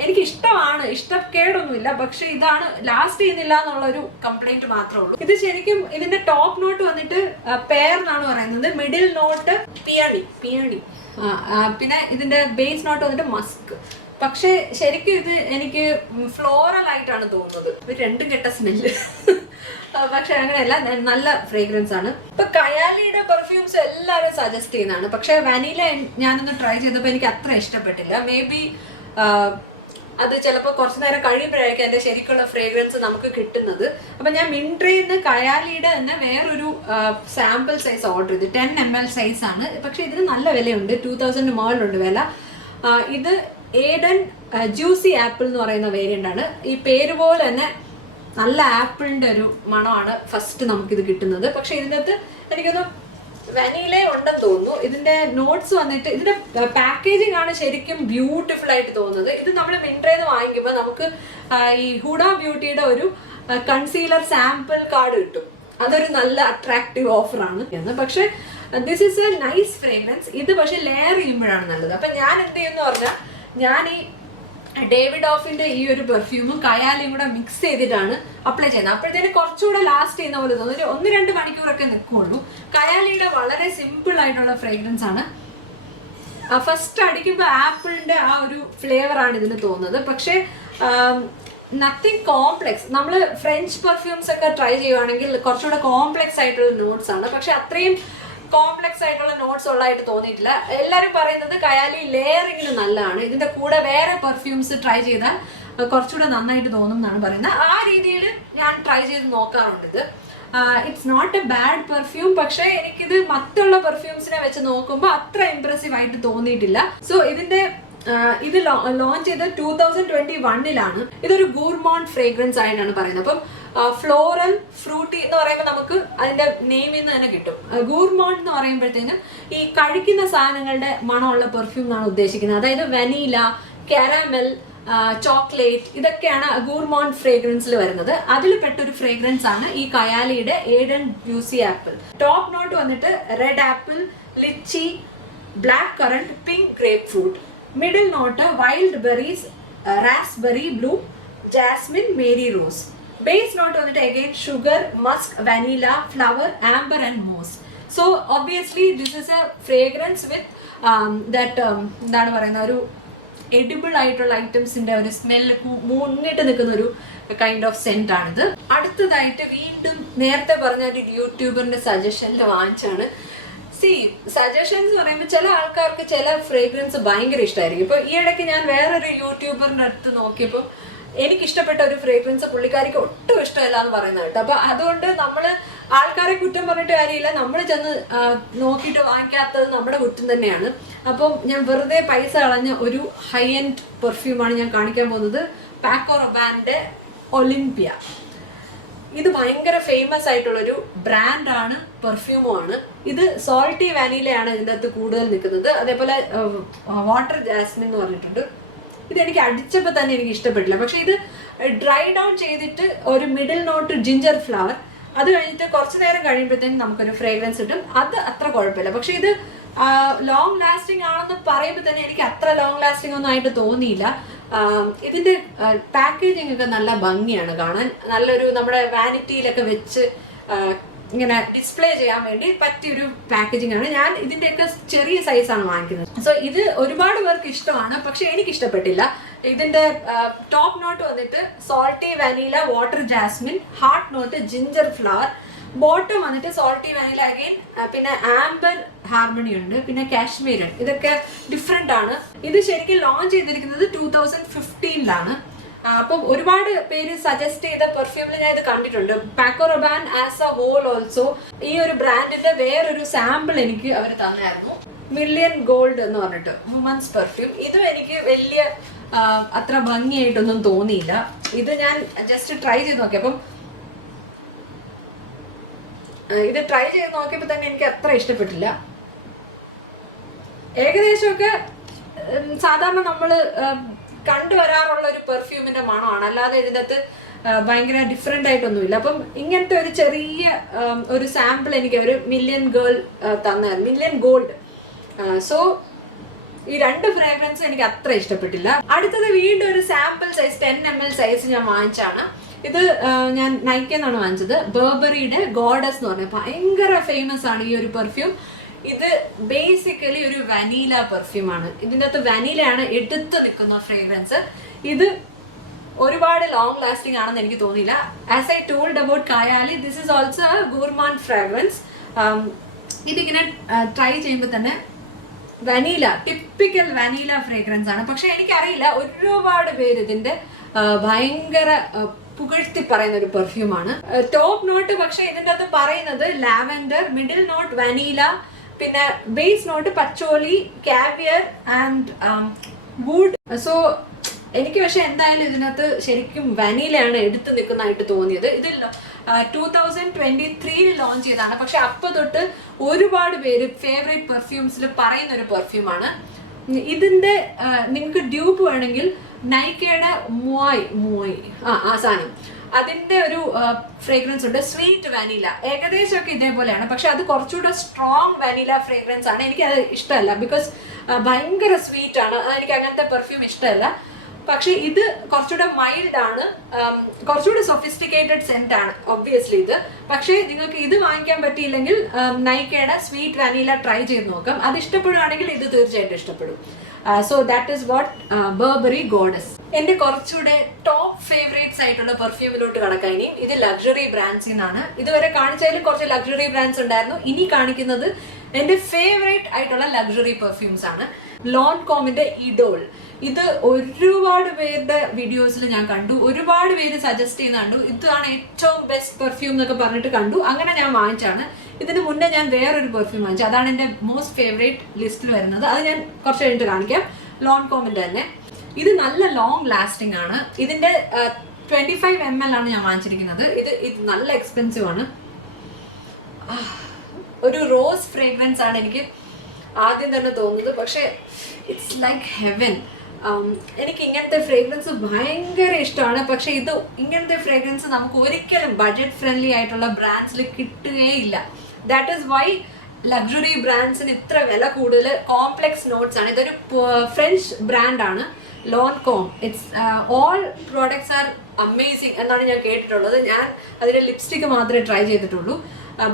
എനിക്ക് ഇഷ്ടമാണ്, ഇഷ്ടക്കേടൊന്നുമില്ല. പക്ഷെ ഇതാണ് ലാസ്റ്റ് ചെയ്യുന്നില്ല എന്നുള്ളൊരു കംപ്ലൈന്റ് മാത്രമേ ഉള്ളൂ. ഇത് ശരിക്കും ഇതിന്റെ ടോപ്പ് നോട്ട് വന്നിട്ട് പെയർ എന്നാണ് പറയുന്നത്, മിഡിൽ നോട്ട് പിയണി, പിന്നെ ഇതിന്റെ ബേസ് നോട്ട് വന്നിട്ട് മസ്ക്. പക്ഷെ ശരിക്കും ഇത് എനിക്ക് ഫ്ലോറൽ ആയിട്ടാണ് തോന്നുന്നത്. ഇത് രണ്ടും കെട്ട സ്മെല്ല്. പക്ഷെ അങ്ങനെയല്ല, നല്ല ഫ്രേഗ്രൻസ് ആണ്. ഇപ്പൊ കയാലിയുടെ പെർഫ്യൂംസ് എല്ലാവരും സജസ്റ്റ് ചെയ്യുന്നതാണ്. പക്ഷെ വനില ഞാനൊന്ന് ട്രൈ ചെയ്തപ്പോൾ എനിക്ക് അത്ര ഇഷ്ടപ്പെട്ടില്ല. മേ ബി അത് ചിലപ്പോൾ കുറച്ച് നേരം കഴിയുമ്പോഴായിരിക്കും അതിന്റെ ശരിക്കുള്ള ഫ്രേഗ്രൻസ് നമുക്ക് കിട്ടുന്നത്. അപ്പൊ ഞാൻ മിൻട്രയിൽ നിന്ന് കയാലിയുടെ തന്നെ വേറൊരു സാമ്പിൾ സൈസ് ഓർഡർ ചെയ്തു. 10 ml സൈസ് ആണ്. പക്ഷെ ഇതിന് നല്ല വിലയുണ്ട്, 2000 മുകളിലുണ്ട് വില. ഇത് ഏഡൻ ജ്യൂസി ആപ്പിൾ എന്ന് പറയുന്ന വേരിയന്റ് ആണ്. ഈ പേര് പോലെ തന്നെ നല്ല ആപ്പിളിന്റെ ഒരു മണമാണ് ഫസ്റ്റ് നമുക്കിത് കിട്ടുന്നത്. പക്ഷെ ഇതിനകത്ത് എനിക്കൊന്ന് വനില ഉണ്ടെന്ന് തോന്നുന്നു. ഇതിന്റെ നോട്ട്സ് വന്നിട്ട് ഇതിന്റെ പാക്കേജിംഗ് ആണ് ശരിക്കും ബ്യൂട്ടിഫുൾ ആയിട്ട് തോന്നുന്നത്. ഇത് നമ്മൾ മിൻട്രയിൽ നിന്ന് വാങ്ങിക്കുമ്പോൾ നമുക്ക് ഈ ഹുഡ ബ്യൂട്ടിയുടെ ഒരു കൺസീലർ സാമ്പിൾ കാർഡ് കിട്ടും. അതൊരു നല്ല അട്രാക്റ്റീവ് ഓഫറാണ്. പക്ഷെ this is A nice fragrance. ഇത് പക്ഷെ ലെയർ ചെയ്യുമ്പോഴാണ് നല്ലത്. അപ്പൊ ഞാൻ എന്ത് ചെയ്യുമെന്ന് പറഞ്ഞാൽ ഞാൻ ഈ ഡേവിഡ് ഓഫിന്റെ ഈ ഒരു പെർഫ്യൂമും കയാലിയും കൂടെ മിക്സ് ചെയ്തിട്ടാണ് അപ്ലൈ ചെയ്യുന്നത്. അപ്പോഴത്തേന് കുറച്ചുകൂടെ ലാസ്റ്റ് ചെയ്യുന്ന പോലെ തോന്നുന്നു. 1-2 മണിക്കൂറൊക്കെ നിൽക്കുള്ളൂ. കയാലിയുടെ വളരെ സിമ്പിൾ ആയിട്ടുള്ള ഫ്രേഗ്രൻസ് ആണ്. ഫസ്റ്റ് അടിക്കുമ്പോൾ ആപ്പിളിന്റെ ആ ഒരു ഫ്ലേവർ ആണ് ഇതിന് തോന്നുന്നത്. പക്ഷേ നത്തിങ് കോംപ്ലെക്സ്. നമ്മൾ ഫ്രഞ്ച് പെർഫ്യൂംസ് ഒക്കെ ട്രൈ ചെയ്യുവാണെങ്കിൽ കുറച്ചുകൂടെ കോംപ്ലെക്സ് ആയിട്ടുള്ള നോട്ട്സ് ആണ്. പക്ഷെ അത്രയും കോംപ്ലെക്സ് ആയിട്ടുള്ള നോട്ട്സ് ഉള്ളതായിട്ട് തോന്നിയിട്ടില്ല. എല്ലാവരും പറയുന്നത് കയാലി ലെയറിങ്ങിന് നല്ലതാണ്. ഇതിന്റെ കൂടെ വേറെ പെർഫ്യൂംസ് ട്രൈ ചെയ്താൽ കുറച്ചുകൂടെ നന്നായിട്ട് തോന്നും എന്നാണ് പറയുന്നത്. ആ രീതിയിൽ ഞാൻ ട്രൈ ചെയ്ത് നോക്കാറുണ്ട്. ഇത് it's not a bad perfume. പക്ഷേ എനിക്കിത് മറ്റുള്ള പെർഫ്യൂംസിനെ വെച്ച് നോക്കുമ്പോൾ അത്ര ഇംപ്രസീവ് ആയിട്ട് തോന്നിയിട്ടില്ല. സോ ഇത് ലോഞ്ച് ചെയ്തത് 2021-ലാണ്. ഇതൊരു ഗൂർമോണ്ട് ഫ്രേഗ്രൻസ് ആയിട്ടാണ് പറയുന്നത്. അപ്പം ഫ്ലോറൽ ഫ്രൂട്ടി എന്ന് പറയുമ്പോൾ നമുക്ക് അതിന്റെ നെയിമിൽ നിന്ന് തന്നെ കിട്ടും. ഗൂർമോണ്ട് എന്ന് പറയുമ്പോഴത്തേനും ഈ കഴിക്കുന്ന സാധനങ്ങളുടെ മണമുള്ള പെർഫ്യൂം എന്നാണ് ഉദ്ദേശിക്കുന്നത്. അതായത് വനീല, കാരമൽ, ചോക്ലേറ്റ്, ഇതൊക്കെയാണ് ഗൂർമോണ്ട് ഫ്രേഗ്രൻസിൽ വരുന്നത്. അതിൽ പെട്ടൊരു ഫ്രേഗ്രൻസ് ആണ് ഈ കയാലിയുടെ Eden juicy apple. Top note വന്നിട്ട് red apple, lychee, black currant, pink grapefruit. Middle note wild berries, raspberry blue, jasmine, Mary rose. Base note വന്നിട്ട് again sugar, musk, vanilla, flower, amber and moss. So obviously this is a fragrance with that എന്താണ് പറയുന്ന ഒരു edible ആയിട്ടുള്ള ഐറ്റംസിന്റെ ഒരു smell മുന്നിട്ട് നിൽക്കുന്ന ഒരു kind of saint ആണിത്. അടുത്തതായിട്ട് വീണ്ടും നേരത്തെ പറഞ്ഞ ഒരു യൂട്യൂബറിന്റെ സജഷനിൽ വാങ്ങിച്ചാണ്. സജഷൻസ് പറയുമ്പോൾ ചില ആൾക്കാർക്ക് ചില ഫ്രേഗ്രൻസ് ഭയങ്കര ഇഷ്ടമായിരിക്കും. ഇപ്പൊ ഈ ഇടയ്ക്ക് ഞാൻ വേറൊരു യൂട്യൂബറിന്റെ അടുത്ത് നോക്കിയപ്പോൾ എനിക്കിഷ്ടപ്പെട്ട ഒരു ഫ്രേഗ്രൻസ് പുള്ളിക്കാരിക്ക് ഒട്ടും ഇഷ്ടമല്ല എന്ന് പറയുന്നത് കേട്ടോ. അപ്പൊ അതുകൊണ്ട് നമ്മള് ആൾക്കാരെ കുറ്റം പറഞ്ഞിട്ട് കാര്യമില്ല. നമ്മൾ ചെന്ന് നോക്കിയിട്ട് വാങ്ങിക്കാത്തത് നമ്മുടെ കുറ്റം തന്നെയാണ്. അപ്പം ഞാൻ വെറുതെ പൈസ കളഞ്ഞ ഒരു ഹൈ എൻഡ് പെർഫ്യൂമാണ് ഞാൻ കാണിക്കാൻ പോകുന്നത്. പാക്കോ റൊബാന്റെ ഒളിമ്പിയ. ഇത് ഭയങ്കര ഫേമസ് ആയിട്ടുള്ളൊരു ബ്രാൻഡാണ്, പെർഫ്യൂമാണ്. ഇത് സോൾട്ടി വാനിലയാണ് ഇതിൻ്റെ അകത്ത് കൂടുതൽ നിൽക്കുന്നത്. അതേപോലെ വാട്ടർ ജാസ്മിൻ എന്ന് പറഞ്ഞിട്ടുണ്ട്. ഇതെനിക്ക് അടിച്ചപ്പോൾ തന്നെ എനിക്ക് ഇഷ്ടപ്പെട്ടില്ല. പക്ഷെ ഇത് ഡ്രൈ ഡൗൺ ചെയ്തിട്ട് ഒരു മിഡിൽ നോട്ട് ജിഞ്ചർ ഫ്ലവർ, അത് കഴിഞ്ഞിട്ട് കുറച്ച് നേരം കഴിയുമ്പോഴത്തേക്കും നമുക്കൊരു ഫ്രേഗ്രൻസ് കിട്ടും. അത് അത്ര കുഴപ്പമില്ല. പക്ഷെ ഇത് ലോങ് ലാസ്റ്റിംഗ് ആണെന്ന് പറയുമ്പോൾ തന്നെ എനിക്ക് അത്ര ലോങ് ലാസ്റ്റിംഗ് ഒന്നും ആയിട്ട് തോന്നിയില്ല. ഇതിന്റെ പാക്കേജിംഗ് ഒക്കെ നല്ല ഭംഗിയാണ് കാണാൻ. നല്ലൊരു നമ്മുടെ വാനിറ്റിയിലൊക്കെ വെച്ച് ഇങ്ങനെ ഡിസ്പ്ലേ ചെയ്യാൻ വേണ്ടി പറ്റിയൊരു പാക്കേജിംഗ് ആണ്. ഞാൻ ഇതിന്റെയൊക്കെ ചെറിയ സൈസാണ് വാങ്ങിക്കുന്നത്. സോ ഇത് ഒരുപാട് പേർക്ക് ഇഷ്ടമാണ്, പക്ഷെ എനിക്ക് ഇഷ്ടപ്പെട്ടില്ല. ഇതിന്റെ ടോപ്പ് നോട്ട് വന്നിട്ട് salty vanilla water jasmine, heart note ginger flower, bottom വന്നിട്ട് സോൾട്ടി വാനില അഗൈൻ, പിന്നെ ആംബർ ഹാർമണി ഉണ്ട്, പിന്നെ കാശ്മീരൻ. ഇതൊക്കെ ഡിഫറെന്റ് ആണ്. ഇത് ശരിക്കും ലോഞ്ച് ചെയ്തിരിക്കുന്നത് 2015 അപ്പം ഒരുപാട് പേര് സജസ്റ്റ് ചെയ്ത പെർഫ്യൂമിൽ ഞാൻ ഇത് കണ്ടിട്ടുണ്ട്. പാക്കോ റബാൻ ആസ് എ ഹോൾ ഓൾസോ ഈ ഒരു ബ്രാൻഡിന്റെ വേറൊരു സാമ്പിൾ എനിക്ക് അവർ തന്നായിരുന്നു. മില്യൺ ഗോൾഡ് എന്ന് പറഞ്ഞിട്ട് വുമൻസ് പെർഫ്യൂം. ഇതും എനിക്ക് വലിയ അത്ര ഭംഗിയായിട്ടൊന്നും തോന്നിയില്ല. ഇത് ഞാൻ ജസ്റ്റ് ട്രൈ ചെയ്ത് നോക്കിയപ്പം തന്നെ എനിക്ക് അത്ര ഇഷ്ടപ്പെട്ടില്ല. ഏകദേശമൊക്കെ സാധാരണ നമ്മൾ കണ്ടുവരാറുള്ള ഒരു പെർഫ്യൂമിന്റെ മണമാണ്, അല്ലാതെ ഇതിൻ്റെ അകത്ത് ഭയങ്കര ഡിഫറെന്റ് ആയിട്ടൊന്നുമില്ല. അപ്പം ഇങ്ങനത്തെ ഒരു ചെറിയ ഒരു സാമ്പിൾ എനിക്ക് ഒരു മില്യൺ ഗോൾഡ്. സോ ഈ 2 ഫ്രാഗ്രൻസ് എനിക്ക് അത്ര ഇഷ്ടപ്പെട്ടില്ല. അടുത്തത് വീണ്ടും ഒരു സാമ്പിൾ സൈസ് 10 ml സൈസ് ഞാൻ വാങ്ങിച്ചാണ്. ഇത് ഞാൻ നൈക്കെന്നാണ് വാങ്ങിച്ചത്. ബർബറിയുടെ ഗോഡസ് എന്ന് പറഞ്ഞാൽ ഭയങ്കര ഫേമസ് ആണ് ഈ ഒരു പെർഫ്യൂം. ഇത് ബേസിക്കലി ഒരു വനീല പെർഫ്യൂം ആണ്. ഇതിൻ്റെ അകത്ത് വനീലയാണ് എടുത്ത് നിൽക്കുന്ന ഫ്രേഗ്രൻസ്. ഇത് ഒരുപാട് ലോങ് ലാസ്റ്റിംഗ് ആണെന്ന് എനിക്ക് തോന്നിയില്ല. As I told about Kayali, this is also a gourmand fragrance. ഇതിങ്ങനെ ട്രൈ ചെയ്യുമ്പോൾ തന്നെ വനീല, ടിപ്പിക്കൽ വനീല ഫ്രേഗ്രൻസ് ആണ്. പക്ഷെ എനിക്കറിയില്ല, ഒരുപാട് പേര് ഇതിന്റെ ഭയങ്കര പുകഴ്ത്തി പറയുന്ന ഒരു പെർഫ്യൂമാണ്. ടോപ്പ് നോട്ട് പക്ഷെ ഇതിൻ്റെ അകത്ത് പറയുന്നത് ലാവൻഡർ, മിഡിൽ നോട്ട് വനീല, പിന്നെ base note patchouli, caviar and wood. So എനിക്ക് പക്ഷെ എന്തായാലും ഇതിനകത്ത് ശരിക്കും വനീലയാണ് എടുത്തു നിൽക്കുന്നതായിട്ട് തോന്നിയത്. ഇത് 2023 ലോഞ്ച് ചെയ്തതാണ്. പക്ഷെ അപ്പൊ തൊട്ട് ഒരുപാട് പേര് ഫേവറേറ്റ് പെർഫ്യൂംസിൽ പറയുന്ന ഒരു പെർഫ്യൂമാണ്. ഇതിന്റെ നിങ്ങൾക്ക് ഡ്യൂപ്പ് വേണമെങ്കിൽ നൈക്കയുടെ മൂവായി ആ സാധനം, അതിന്റെ ഒരു ഫ്രേഗ്രൻസ് ഉണ്ട്, സ്വീറ്റ് വാനില. ഏകദേശമൊക്കെ ഇതേപോലെയാണ്, പക്ഷെ അത് കുറച്ചുകൂടെ സ്ട്രോങ് വാനില ഫ്രേഗ്രൻസ് ആണ്. എനിക്ക് അത് ഇഷ്ടമല്ല, ബിക്കോസ് ഭയങ്കര സ്വീറ്റ് ആണ്. എനിക്ക് അങ്ങനത്തെ പെർഫ്യൂം ഇഷ്ടമല്ല. പക്ഷെ ഇത് കുറച്ചുകൂടെ മൈൽഡ് ആണ്, കുറച്ചുകൂടെ സൊഫിസ്റ്റിക്കേറ്റഡ് സെന്റ് ആണ് ഒബ്വിയസ്ലി ഇത്. പക്ഷേ നിങ്ങൾക്ക് ഇത് വാങ്ങിക്കാൻ പറ്റിയില്ലെങ്കിൽ നൈക്കയുടെ സ്വീറ്റ് വാനില ട്രൈ ചെയ്ത് നോക്കാം. അത് ഇഷ്ടപ്പെടുകയാണെങ്കിൽ ഇത് തീർച്ചയായിട്ടും ഇഷ്ടപ്പെടും. So that is what Burberry goddess. എന്റെ കുറച്ചുകൂടെ ടോപ്പ് ഫേവറേറ്റ്സ് ആയിട്ടുള്ള പെർഫ്യൂമിലോട്ട് കടക്കാം. ഇനി ഇത് ലക്ഷറി ബ്രാൻഡ്സിൽ നിന്നാണ്. ഇതുവരെ കാണിച്ചതിൽ കുറച്ച് ലക്ഷറി ബ്രാൻഡ്സ് ഉണ്ടായിരുന്നു. ഇനി കാണിക്കുന്നത് എന്റെ ഫേവറേറ്റ് ആയിട്ടുള്ള ലക്ഷറി പെർഫ്യൂംസ് ആണ്. ലോൺകോമിന്റെ ഇഡോൾ. ഇത് ഒരുപാട് പേരുടെ വീഡിയോസിൽ ഞാൻ കണ്ടു, ഒരുപാട് പേര് സജസ്റ്റ് ചെയ്യുന്ന കണ്ടു. ഇതാണ് ഏറ്റവും ബെസ്റ്റ് പെർഫ്യൂം എന്നൊക്കെ പറഞ്ഞിട്ട് കണ്ടു. അങ്ങനെ ഞാൻ വാങ്ങിച്ചാണ്. ഇതിന് മുന്നേ ഞാൻ വേറൊരു പെർഫ്യൂം വാങ്ങിച്ചു, അതാണ് എൻ്റെ മോസ്റ്റ് ഫേവറേറ്റ് ലിസ്റ്റിൽ വരുന്നത്. അത് ഞാൻ കുറച്ച് കഴിഞ്ഞിട്ട് കാണിക്കാം. ലോൺകോമിന്റെ തന്നെ. ഇത് നല്ല ലോങ് ലാസ്റ്റിംഗ് ആണ്. ഇതിന്റെ 25 ml ആണ് ഞാൻ വാങ്ങിച്ചിരിക്കുന്നത്. ഇത് നല്ല എക്സ്പെൻസീവ് ആണ്. ഒരു റോസ് ഫ്രേഗ്രൻസ് ആണ് എനിക്ക് ആദ്യം തന്നെ തോന്നുന്നത്, പക്ഷെ ഇറ്റ്സ് ലൈക്ക് ഹെവൻ. എനിക്ക് ഇങ്ങനത്തെ ഫ്രേഗ്രൻസ് ഭയങ്കര ഇഷ്ടമാണ്. പക്ഷെ ഇങ്ങനത്തെ ഫ്രേഗ്രൻസ് നമുക്ക് ഒരിക്കലും ബഡ്ജറ്റ് ഫ്രണ്ട്ലി ആയിട്ടുള്ള ബ്രാൻഡ്സിൽ കിട്ടുകയില്ല. ദാറ്റ് ഈസ് വൈ ലക്ഷറി ബ്രാൻഡ്സിന് ഇത്ര വില കൂടുതൽ. കോംപ്ലെക്സ് നോട്ട്സ് ആണ്. ഇതൊരു ഫ്രഞ്ച് ബ്രാൻഡാണ് Lancome. It's all products are amazing എന്നാണ് ഞാൻ കേട്ടിട്ടുള്ളത്. ഞാൻ അതിൻ്റെ ലിപ്സ്റ്റിക്ക് മാത്രമേ ട്രൈ ചെയ്തിട്ടുള്ളൂ.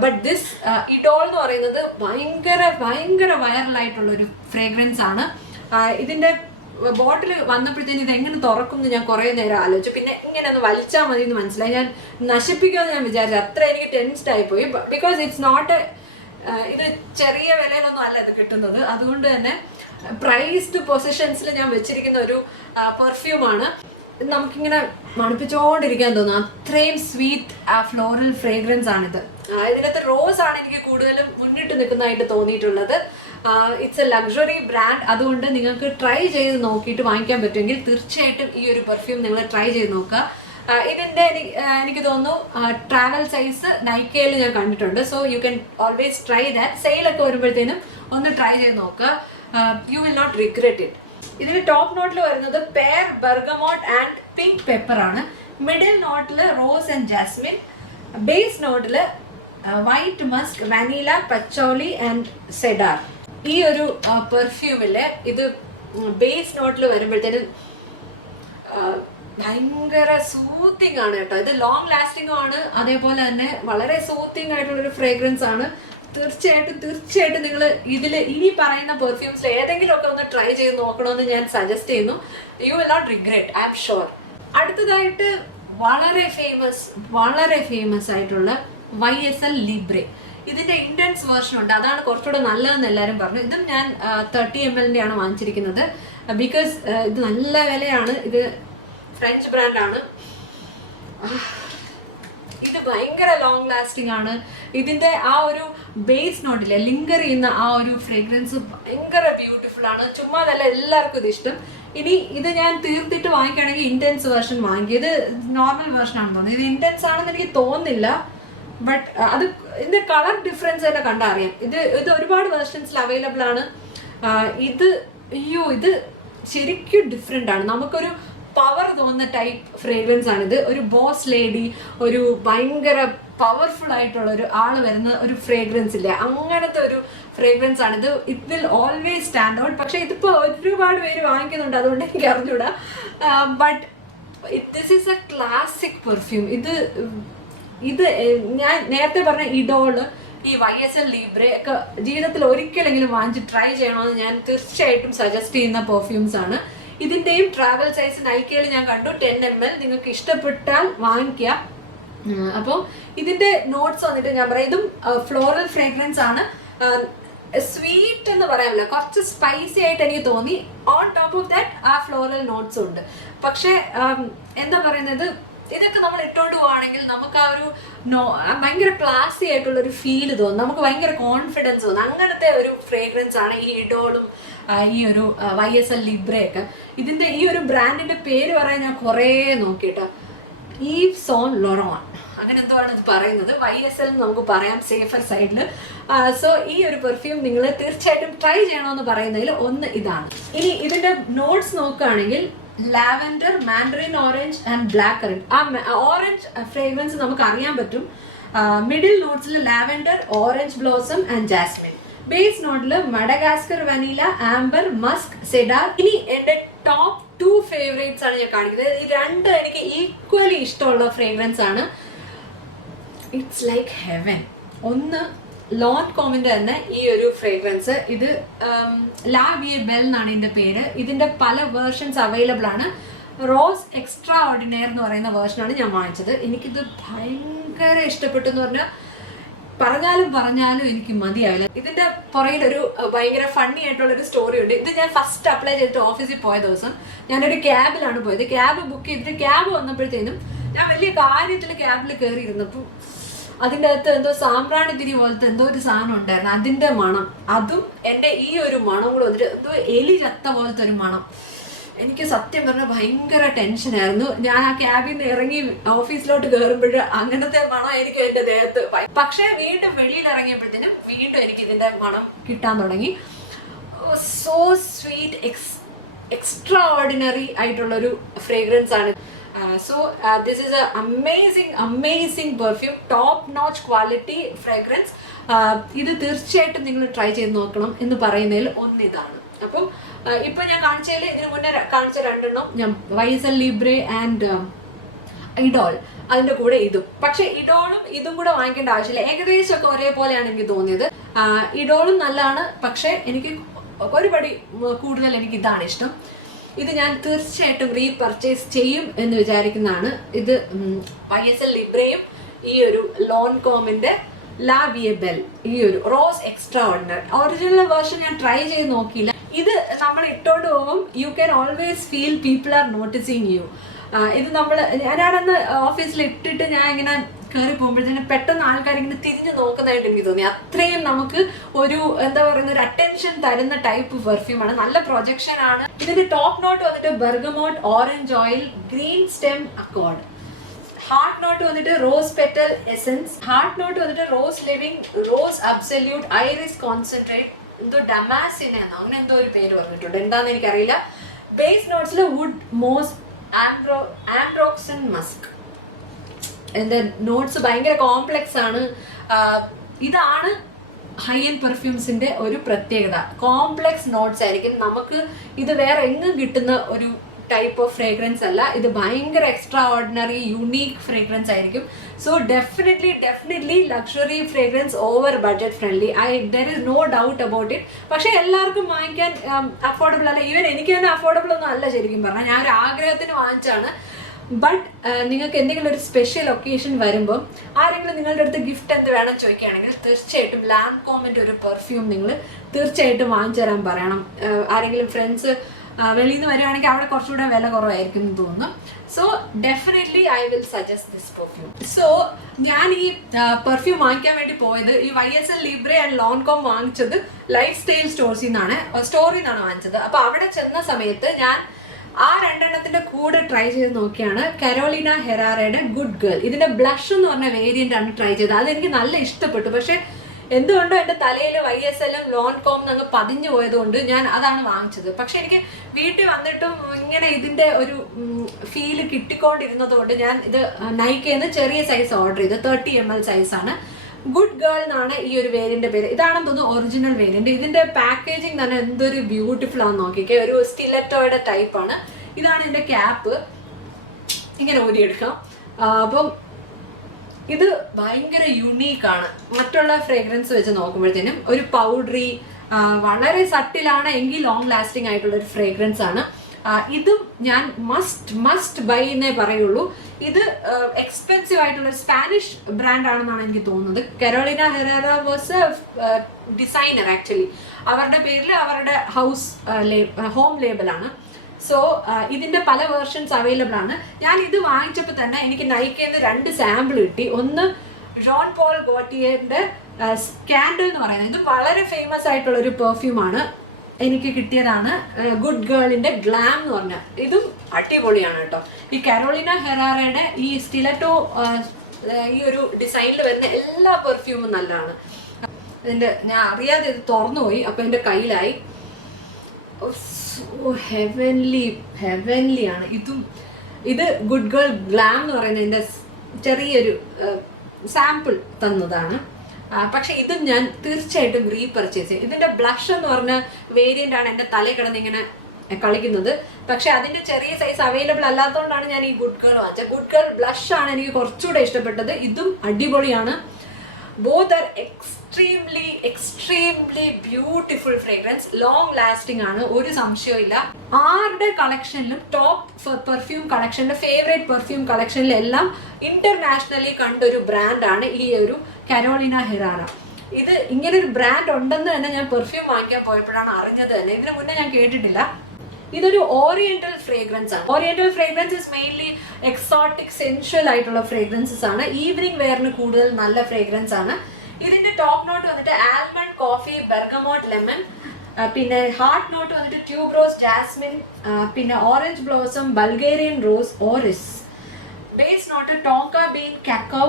ബട്ട് ദിസ് ഇഡോൾ എന്ന് പറയുന്നത് ഭയങ്കര വൈറലായിട്ടുള്ളൊരു ഫ്രേഗ്രൻസ് ആണ്. ഇതിൻ്റെ ബോട്ടിൽ വന്നപ്പോഴത്തേന് ഇത് എങ്ങനെ തുറക്കും എന്ന് ഞാൻ കുറേ നേരം ആലോചിച്ചു. പിന്നെ ഇങ്ങനെ ഒന്ന് വലിച്ചാൽ മതി എന്ന് മനസ്സിലായി. ഞാൻ നശിപ്പിക്കുമെന്ന് ഞാൻ വിചാരിച്ചു. അത്ര എനിക്ക് ടെൻസ്ഡ് ആയിപ്പോയി. ബിക്കോസ് ഇറ്റ്സ് നോട്ട് ഇത് ചെറിയ വിലയിലൊന്നും അല്ല ഇത് കിട്ടുന്നത്. അതുകൊണ്ട് തന്നെ പ്രൈസ്ഡ് പൊസിഷൻസിൽ ഞാൻ വെച്ചിരിക്കുന്ന ഒരു പെർഫ്യൂമാണ്. നമുക്കിങ്ങനെ മണപ്പിച്ചുകൊണ്ടിരിക്കാൻ തോന്നും, അത്രയും സ്വീറ്റ് ഫ്ലോറൽ ഫ്രേഗ്രൻസ് ആണിത്. ഇതിനകത്ത് റോസ് ആണ് എനിക്ക് കൂടുതലും മുന്നിട്ട് നിൽക്കുന്നതായിട്ട് തോന്നിയിട്ടുള്ളത്. It's A luxury brand. അതുകൊണ്ട് നിങ്ങൾക്ക് ട്രൈ ചെയ്ത് നോക്കിയിട്ട് വാങ്ങിക്കാൻ പറ്റുമെങ്കിൽ തീർച്ചയായിട്ടും ഈ ഒരു പെർഫ്യൂം നിങ്ങൾ ട്രൈ ചെയ്ത് നോക്കുക. ഇതിൻ്റെ എനിക്ക് തോന്നുന്നു ട്രാവൽ സൈസ് നൈക്കയിൽ ഞാൻ കണ്ടിട്ടുണ്ട്. So you can always try that. സെയിലൊക്കെ വരുമ്പോഴത്തേനും ഒന്ന് ട്രൈ ചെയ്ത് നോക്കുക. You will not regret it. ഇതിന് ടോപ്പ് നോട്ടിൽ വരുന്നത് pear, bergamot and pink pepper ആണ്. മിഡിൽ നോട്ടിൽ റോസ് ആൻഡ് ജാസ്മിൻ. ബേസ് നോട്ടിൽ white musk, vanilla, patchouli and cedar. ഈ ഒരു പെർഫ്യൂമില് ഇത് ബേസ് നോട്ടിൽ വരുമ്പോഴത്തേനും ഭയങ്കര സൂത്തിങ് ആണ് കേട്ടോ. ഇത് ലോങ് ലാസ്റ്റിംഗും ആണ്, അതേപോലെ തന്നെ വളരെ സൂത്തിങ് ആയിട്ടുള്ളൊരു ഫ്രേഗ്രൻസ് ആണ്. തീർച്ചയായിട്ടും നിങ്ങൾ ഇതിൽ ഇനി പറയുന്ന പെർഫ്യൂംസിൽ ഏതെങ്കിലും ഒക്കെ ഒന്ന് ട്രൈ ചെയ്ത് നോക്കണമെന്ന് ഞാൻ സജസ്റ്റ് ചെയ്യുന്നു. You will not regret, I am sure. അടുത്തതായിട്ട് വളരെ ഫേമസ് ആയിട്ടുള്ള YSL Libre. ഇതിന്റെ ഇന്റൻസ് വേർഷൻ ഉണ്ട്, അതാണ് കുറച്ചുകൂടെ നല്ലതെന്ന് എല്ലാവരും പറഞ്ഞു. ഇതും ഞാൻ 30 ml ആണ് വാങ്ങിച്ചിരിക്കുന്നത്. ബിക്കോസ് ഇത് നല്ല വിലയാണ്. ഇത് ഫ്രഞ്ച് ബ്രാൻഡാണ്. ഇത് ഭയങ്കര ലോങ് ലാസ്റ്റിംഗ് ആണ്. ഇതിന്റെ ആ ഒരു ബേസ് നോട്ടില്ലേ, ലിങ്കർ ചെയ്യുന്ന ആ ഒരു ഫ്രേഗ്രൻസ് ഭയങ്കര ബ്യൂട്ടിഫുൾ ആണ്. ചുമ്മാതല്ല, എല്ലാവർക്കും ഇത് ഇഷ്ടം. ഇനി ഇത് ഞാൻ തീർത്തിട്ട് വാങ്ങിക്കുകയാണെങ്കിൽ ഇന്റൻസ് വേർഷൻ വാങ്ങിക്കുക. ഇത് നോർമൽ വേർഷൻ ആണെന്ന് തോന്നുന്നത്. ഇത് ഇന്റൻസ് ആണെന്ന് എനിക്ക് തോന്നുന്നില്ല, ബട്ട് അത് ഇതിന്റെ കളർ ഡിഫറൻസ് തന്നെ കണ്ടാൽ അറിയാം. ഇത് ഒരുപാട് വേർഷൻസിൽ അവൈലബിൾ ആണ്. ഇത് ശരിക്കും ഡിഫറെൻ്റ് ആണ്. നമുക്കൊരു പവർ തോന്നുന്ന ടൈപ്പ് ഫ്രേഗ്രൻസ് ആണിത്. ഒരു ബോസ് ലേഡി, ഒരു ഭയങ്കര പവർഫുൾ ആയിട്ടുള്ള ഒരു ആള് വരുന്ന ഒരു ഫ്രേഗ്രൻസ് ഇല്ലേ, അങ്ങനത്തെ ഒരു ഫ്രേഗ്രൻസ് ആണിത്. It will always stand out. പക്ഷെ ഇതിപ്പോ ഒരുപാട് പേര് വാങ്ങിക്കുന്നുണ്ട്, അതുകൊണ്ട് എനിക്ക് അറിഞ്ഞൂടാ. But this is A classic perfume. ഇത് ഞാൻ നേരത്തെ പറഞ്ഞ ഇഡോള്, ഈ YSL Libre ഒക്കെ ജീവിതത്തിൽ ഒരിക്കലെങ്കിലും വാങ്ങിച്ച് ട്രൈ ചെയ്യണമെന്ന് ഞാൻ തീർച്ചയായിട്ടും സജസ്റ്റ് ചെയ്യുന്ന പെർഫ്യൂംസ് ആണ്. ഇതിന്റെയും ട്രാവൽ സൈസ് നൈക്കയിൽ ഞാൻ കണ്ടു 10 ml. നിങ്ങൾക്ക് ഇഷ്ടപ്പെട്ടാൽ വാങ്ങിക്കുക. അപ്പോൾ ഇതിന്റെ നോട്ട്സ് വന്നിട്ട് ഞാൻ പറയാം, ഇതും ഫ്ലോറൽ ഫ്രേഗ്രൻസ് ആണ്. സ്വീറ്റ് എന്ന് പറയാമല്ലോ, കുറച്ച് സ്പൈസി ആയിട്ട് എനിക്ക് തോന്നി. ഓൺ ടോപ്പ് ഓഫ് ദാറ്റ് ആ ഫ്ലോറൽ നോട്ട്സ് ഉണ്ട്. പക്ഷെ എന്താ പറയുന്നത്, ഇതൊക്കെ നമ്മൾ ഇട്ടോണ്ട് പോവാണെങ്കിൽ നമുക്ക് ആ ഒരു ഭയങ്കര ക്ലാസി ആയിട്ടുള്ള ഒരു ഫീൽ തോന്നും, നമുക്ക് ഭയങ്കര കോൺഫിഡൻസ് തോന്നും. അങ്ങനത്തെ ഒരു ഫ്രേഗ്രൻസ് ആണ് ഈ ഇഡോളും ഈ ഒരു YSL Libre ഒക്കെ. ഇതിന്റെ ഈ ഒരു ബ്രാൻഡിന്റെ പേര് പറയാൻ ഞാൻ കുറേ നോക്കിയിട്ടാ. ഈവ് സോൺ ലൊറോൺ അങ്ങനെ എന്തോ ആണ് ഇത് പറയുന്നത്. YSL നമുക്ക് പറയാം സേഫർ സൈഡിൽ. സോ ഈ ഒരു പെർഫ്യൂം നിങ്ങൾ തീർച്ചയായിട്ടും ട്രൈ ചെയ്യണമെന്ന് പറയുന്നതിൽ ഒന്ന് ഇതാണ്. ഇനി ഇതിന്റെ നോട്ട്സ് നോക്കുകയാണെങ്കിൽ lavender, mandarin orange and black currant. ആ ഓറഞ്ച് ഫ്രേഗ്രൻസ് നമുക്ക് അറിയാൻ പറ്റും. മിഡിൽ നോട്ട്സിൽ lavender, orange blossom and jasmine. Base നോട്ടിൽ Madagascar, vanilla, amber, musk, cedar. ഇനി എന്റെ ടോപ്പ് 2 ഫേവറേറ്റ്സ് ആണ് ഞാൻ കാണിക്കുന്നത്. ഈ രണ്ട് എനിക്ക് ഈക്വലി ഇഷ്ടമുള്ള ഫ്രേഗ്രൻസ് ആണ്. It's like heaven. ഒന്ന് ലോൺകോമിന്റെ തന്നെ ഈ ഒരു ഫ്രേഗ്രൻസ്. ഇത് ലാ വിയെ ബെൽ എന്നാണ് ഇതിന്റെ പേര്. ഇതിന്റെ പല വേർഷൻസ് അവൈലബിൾ ആണ്. റോസ് എക്സ്ട്രാ ഓർഡിനറി എന്ന് പറയുന്ന വേർഷനാണ് ഞാൻ വാങ്ങിച്ചത്. എനിക്കിത് ഭയങ്കര ഇഷ്ടപ്പെട്ടു എന്ന് പറഞ്ഞാലും എനിക്ക് മതിയാവില്ല. ഇതിന്റെ പുറകിൽ ഒരു ഭയങ്കര ഫണ്ണി ആയിട്ടുള്ള ഒരു സ്റ്റോറി ഉണ്ട്. ഇത് ഞാൻ ഫസ്റ്റ് അപ്ലൈ ചെയ്തിട്ട് ഓഫീസിൽ പോയ ദിവസം ഞാനൊരു ക്യാബിലാണ് പോയത്. ക്യാബ് ബുക്ക് ചെയ്തിട്ട് ക്യാബ് വന്നപ്പോഴത്തേനും ഞാൻ വലിയ കാര്യത്തിൽ ക്യാബിൽ കയറിയിരുന്നപ്പോൾ അതിൻ്റെ അകത്ത് എന്തോ സാമ്പ്രാണി തിരി പോലത്തെ എന്തോ ഒരു സാധനം ഉണ്ടായിരുന്നു. അതിന്റെ മണം, അതും എൻ്റെ ഈ ഒരു മണം കൂടെ വന്നിട്ട് എന്തോ എലി ചത്ത പോലത്തെ ഒരു മണം. എനിക്ക് സത്യം പറഞ്ഞാൽ ഭയങ്കര ടെൻഷനായിരുന്നു. ഞാൻ ആ ക്യാബിൽ നിന്ന് ഇറങ്ങി ഓഫീസിലോട്ട് കയറുമ്പോൾ അങ്ങനത്തെ മണം എനിക്ക് എൻ്റെ ദേഹത്ത്. പക്ഷേ വീണ്ടും വെളിയിൽ ഇറങ്ങിയപ്പോഴത്തേനും വീണ്ടും എനിക്ക് ഇതിന്റെ മണം കിട്ടാൻ തുടങ്ങി. സോ സ്വീറ്റ്, എക്സ്ട്രാ ഓർഡിനറി ആയിട്ടുള്ളൊരു ഫ്രേഗ്രൻസ് ആണ്. So this is a amazing perfume, top notch quality fragrance. ഇത് തീർച്ചയായിട്ടും നിങ്ങൾ ട്രൈ ചെയ്ത് നോക്കണം എന്ന് പറയുന്നതിൽ ഒന്നിതാണ്. അപ്പം ഇപ്പൊ ഞാൻ കാണിച്ചതിൽ ഇതിനു മുന്നേ കാണിച്ച രണ്ടെണ്ണം ഞാൻ YSL Libre ആൻഡ് ഇഡോൾ, അതിന്റെ കൂടെ ഇതും. പക്ഷെ ഇഡോളും ഇതും കൂടെ വാങ്ങിക്കേണ്ട ആവശ്യമില്ല, ഏകദേശം ഒക്കെ ഒരേപോലെയാണ് എനിക്ക് തോന്നിയത്. ഇഡോളും നല്ലതാണ്, പക്ഷെ എനിക്ക് ഒരുപടി കൂടുതൽ എനിക്ക് ഇതാണ് ഇഷ്ടം. ഇത് ഞാൻ തീർച്ചയായിട്ടും റീപർച്ചേസ് ചെയ്യും എന്ന് വിചാരിക്കുന്നതാണ്. ഇത് YSL Libreയും ഈ ഒരു ലോൺകോമിന്റെ ലാ വിയെ ബെൽ, ഈ ഒരു rose extraordinary. Original version ഞാൻ ട്രൈ ചെയ്ത് നോക്കിയില്ല. ഇത് നമ്മൾ ഇട്ടോണ്ട് പോകും, you can always feel people are noticing you. ഇത് ഞാനന്ന് ഓഫീസിൽ ഇട്ടിട്ട് ഞാൻ ഇങ്ങനെ കയറി പോകുമ്പോഴത്തേന് പെട്ടെന്ന് ആൾക്കാർ ഇങ്ങനെ തിരിഞ്ഞു നോക്കുന്നതായിട്ട് എനിക്ക് തോന്നി. അത്രയും നമുക്ക് ഒരു എന്താ പറയുന്ന ഒരു അറ്റൻഷൻ തരുന്ന ടൈപ്പ് പെർഫ്യൂമാണ്. നല്ല പ്രൊജക്ഷൻ ആണ്. ഇതിന്റെ ടോപ്പ് നോട്ട് വന്നിട്ട് bergamot, orange oil, green stem accord. Heart note വന്നിട്ട് rose petal essence. Heart note വന്നിട്ട് rose living, rose absolute, iris concentrate, എന്തോ ഡമാസിനെ അങ്ങനെ എന്തോ ഒരു പേര് പറഞ്ഞിട്ടുണ്ട്, എന്താന്ന് എനിക്കറിയില്ല. ബേസ് നോട്ട്സിൽ വുഡ്, മോസ്, ആംബ്രോക്സൺ, മസ്ക്. എൻ്റെ നോട്ട്സ് ഭയങ്കര കോംപ്ലെക്സ് ആണ്. ഇതാണ് ഹൈ എൻഡ് പെർഫ്യൂംസിന്റെ ഒരു പ്രത്യേകത. കോംപ്ലെക്സ് നോട്ട്സ് ആയിരിക്കും. നമുക്ക് ഇത് വേറെ എങ്ങും കിട്ടുന്ന ഒരു ടൈപ്പ് ഓഫ് ഫ്രേഗ്രൻസ് അല്ല, ഇത് ഭയങ്കര എക്സ്ട്രാ ഓർഡിനറി യുണീക്ക് ഫ്രേഗ്രൻസ് ആയിരിക്കും. So definitely luxury fragrance over budget friendly. There is no doubt about it. പക്ഷെ എല്ലാവർക്കും വാങ്ങിക്കാൻ അഫോർഡബിൾ അല്ല. ഈവൻ എനിക്ക് തന്നെ അഫോർഡബിൾ ഒന്നും അല്ല ശരിക്കും പറഞ്ഞാൽ. ഞാൻ ഒരു ആഗ്രഹത്തിന് വാങ്ങിച്ചാണ്. ബട്ട് നിങ്ങൾക്ക് എന്തെങ്കിലും ഒരു സ്പെഷ്യൽ ഒക്കേഷൻ വരുമ്പം ആരെങ്കിലും നിങ്ങളുടെ അടുത്ത് ഗിഫ്റ്റ് എന്ത് വേണം ചോദിക്കുകയാണെങ്കിൽ തീർച്ചയായിട്ടും ലാൻകോമിൻ്റെ ഒരു പെർഫ്യൂം നിങ്ങൾ തീർച്ചയായിട്ടും വാങ്ങിച്ചു തരാൻ പറയണം. ആരെങ്കിലും ഫ്രണ്ട്സ് വെളിയിൽ നിന്ന് വരുവാണെങ്കിൽ അവിടെ കുറച്ചുകൂടെ വില കുറവായിരിക്കും എന്ന് തോന്നുന്നു. So definitely I will suggest this perfume. So ഞാൻ ഈ പെർഫ്യൂം വാങ്ങിക്കാൻ വേണ്ടി പോയത് ഈ YSL Libre ആൻഡ് ലോൺകോം വാങ്ങിച്ചത് ലൈഫ് സ്റ്റൈൽ സ്റ്റോറിൽ നിന്നാണ് വാങ്ങിച്ചത്. അപ്പോൾ അവിടെ ചെന്ന സമയത്ത് ഞാൻ ആ രണ്ടെണ്ണത്തിന്റെ കൂടെ ട്രൈ ചെയ്ത് നോക്കിയാണ് കരോളിന ഹെറാറയുടെ ഗുഡ് ഗേൾ. ഇതിന്റെ ബ്ലഷ് എന്ന് പറഞ്ഞ വേരിയന്റ് ആണ് ട്രൈ ചെയ്തത്. അതെനിക്ക് നല്ല ഇഷ്ടപ്പെട്ടു. പക്ഷെ എന്തുകൊണ്ടോ എൻ്റെ തലയിൽ YSL-ഉം ലോൺകോം അങ്ങ് പതിഞ്ഞു പോയതുകൊണ്ട് ഞാൻ അതാണ് വാങ്ങിച്ചത്. പക്ഷെ എനിക്ക് വീട്ടിൽ വന്നിട്ടും ഇങ്ങനെ ഇതിന്റെ ഒരു ഫീല് കിട്ടിക്കൊണ്ടിരുന്നത് കൊണ്ട് ഞാൻ ഇത് നൈക്കയിൽ ചെറിയ സൈസ് ഓർഡർ ചെയ്ത് 30 ml സൈസാണ്. ഗുഡ് ഗേൾ എന്നാണ് ഈ ഒരു വേരിയന്റ് പേര്. ഇതാണെന്ന് തോന്നുന്നു ഒറിജിനൽ വേരിയന്റ്. ഇതിന്റെ പാക്കേജിങ് തന്നെ എന്തൊരു ബ്യൂട്ടിഫുൾ ആണെന്ന് നോക്കിക്കേ. ഒരു സ്റ്റിലറ്റോയുടെ ടൈപ്പാണ്. ഇതാണ് ഇതിന്റെ ക്യാപ്പ്. ഇങ്ങനെ ഊരിയെടുക്കാം. അപ്പം ഇത് ഭയങ്കര യുണീക്കാണ് മറ്റുള്ള ഫ്രേഗ്രൻസ് വെച്ച് നോക്കുമ്പോഴത്തേനും. ഒരു പൗഡറി വളരെ സട്ടിലാണ് എങ്കിൽ ലോങ് ലാസ്റ്റിംഗ് ആയിട്ടുള്ള ഒരു ഫ്രേഗ്രൻസ് ആണ്. ഇതും ഞാൻ മസ്റ്റ് ബൈ എന്നേ പറയുള്ളൂ. ഇത് എക്സ്പെൻസീവ് ആയിട്ടുള്ള സ്പാനിഷ് ബ്രാൻഡ് ആണെന്നാണ് എനിക്ക് തോന്നുന്നത്. Carolina Herrera was a designer actually. അവരുടെ പേരിൽ അവരുടെ ഹോം ലേബലാണ്. സോ ഇതിന്റെ പല വേർഷൻസ് അവൈലബിൾ ആണ്. ഞാൻ ഇത് വാങ്ങിച്ചപ്പോൾ തന്നെ എനിക്ക് നൈക്കയിൽ നിന്ന് 2 സാമ്പിൾ കിട്ടി. ഒന്ന് ജോൺ പോൾ ഗോട്ടിയറിന്റെ സ്കാൻഡൽ എന്ന് പറയുന്നത്. ഇതും വളരെ ഫേമസ് ആയിട്ടുള്ള ഒരു പെർഫ്യൂമാണ്. എനിക്ക് കിട്ടിയതാണ് ഗുഡ് ഗേളിന്റെ ഗ്ലാം എന്ന് പറഞ്ഞ. ഇതും അടിപൊളിയാണ് കേട്ടോ. ഈ കരോളിന ഹെറാറയുടെ ഈ സ്റ്റിലറ്റോ ഈ ഒരു ഡിസൈനിൽ വരുന്ന എല്ലാ പെർഫ്യൂമും നല്ലതാണ്. ഇതിന്റെ ഞാൻ അറിയാതെ ഇത് തുറന്നുപോയി. അപ്പൊ എന്റെ കയ്യിലായി. ഹെവൻലി ആണ് ഇതും. ഇത് ഗുഡ് ഗേൾ ഗ്ലാം എന്ന് പറയുന്നതിന്റെ ചെറിയൊരു സാമ്പിൾ തന്നതാണ്. പക്ഷെ ഇതും ഞാൻ തീർച്ചയായിട്ടും റീപർച്ചേസ് ചെയ്യും. ഇതിന്റെ ബ്ലഷ് എന്ന് പറഞ്ഞ വേരിയന്റ് ആണ് എൻ്റെ തലയിൽ കിടന്ന് ഇങ്ങനെ കളിക്കുന്നത്. പക്ഷെ അതിന്റെ ചെറിയ സൈസ് അവൈലബിൾ അല്ലാത്തതുകൊണ്ടാണ് ഞാൻ ഈ ഗുഡ് ഗേൾ വാങ്ങിച്ചത്. ഗുഡ് ഗേൾ ബ്ലഷ് ആണ് എനിക്ക് കുറച്ചുകൂടെ ഇഷ്ടപ്പെട്ടത്. ഇതും അടിപൊളിയാണ്. Both are extremely beautiful fragrance. Long lasting ആണ്, ഒരു സംശയവും ഇല്ല. ആരുടെ കളക്ഷനിലും ടോപ്പ് പെർഫ്യൂം കളക്ഷനിലെ ഫേവറേറ്റ് പെർഫ്യൂം കളക്ഷനിലെല്ലാം ഇന്റർനാഷണലി കണ്ടൊരു ബ്രാൻഡാണ് ഈ ഒരു കരോളിന ഹെറാറ. ഇത് ഇങ്ങനൊരു ബ്രാൻഡ് ഉണ്ടെന്ന് തന്നെ ഞാൻ പെർഫ്യൂം വാങ്ങിക്കാൻ പോയപ്പോഴാണ് അറിഞ്ഞത് തന്നെ. ഇതിനു മുന്നേ ഞാൻ കേട്ടിട്ടില്ല. ഇതൊരു ഓറിയന്റൽ ഫ്രേഗ്രൻസ് ആണ്. ഓറിയന്റൽ ഫ്രേഗ്രൻസസ് മെയിൻലി എക്സോട്ടിക് സെൻഷ്വൽ ആയിട്ടുള്ള ഫ്രേഗ്രൻസസ് ആണ്. ഈവനിങ് വെയറിന് കൂടുതൽ നല്ല ഫ്രേഗ്രൻസ് ആണ്. ഇതിന്റെ ടോപ്പ് നോട്ട് വന്നിട്ട് ആൽമണ്ട്, കോഫി, ബെർഗമോട്ട്, ലെമൺ. പിന്നെ ഹാർട്ട് നോട്ട് വന്നിട്ട് ട്യൂബ്രോസ്, ജാസ്മിൻ, പിന്നെ orange blossom, Bulgarian rose, orris. Base note tonka bean, cacao,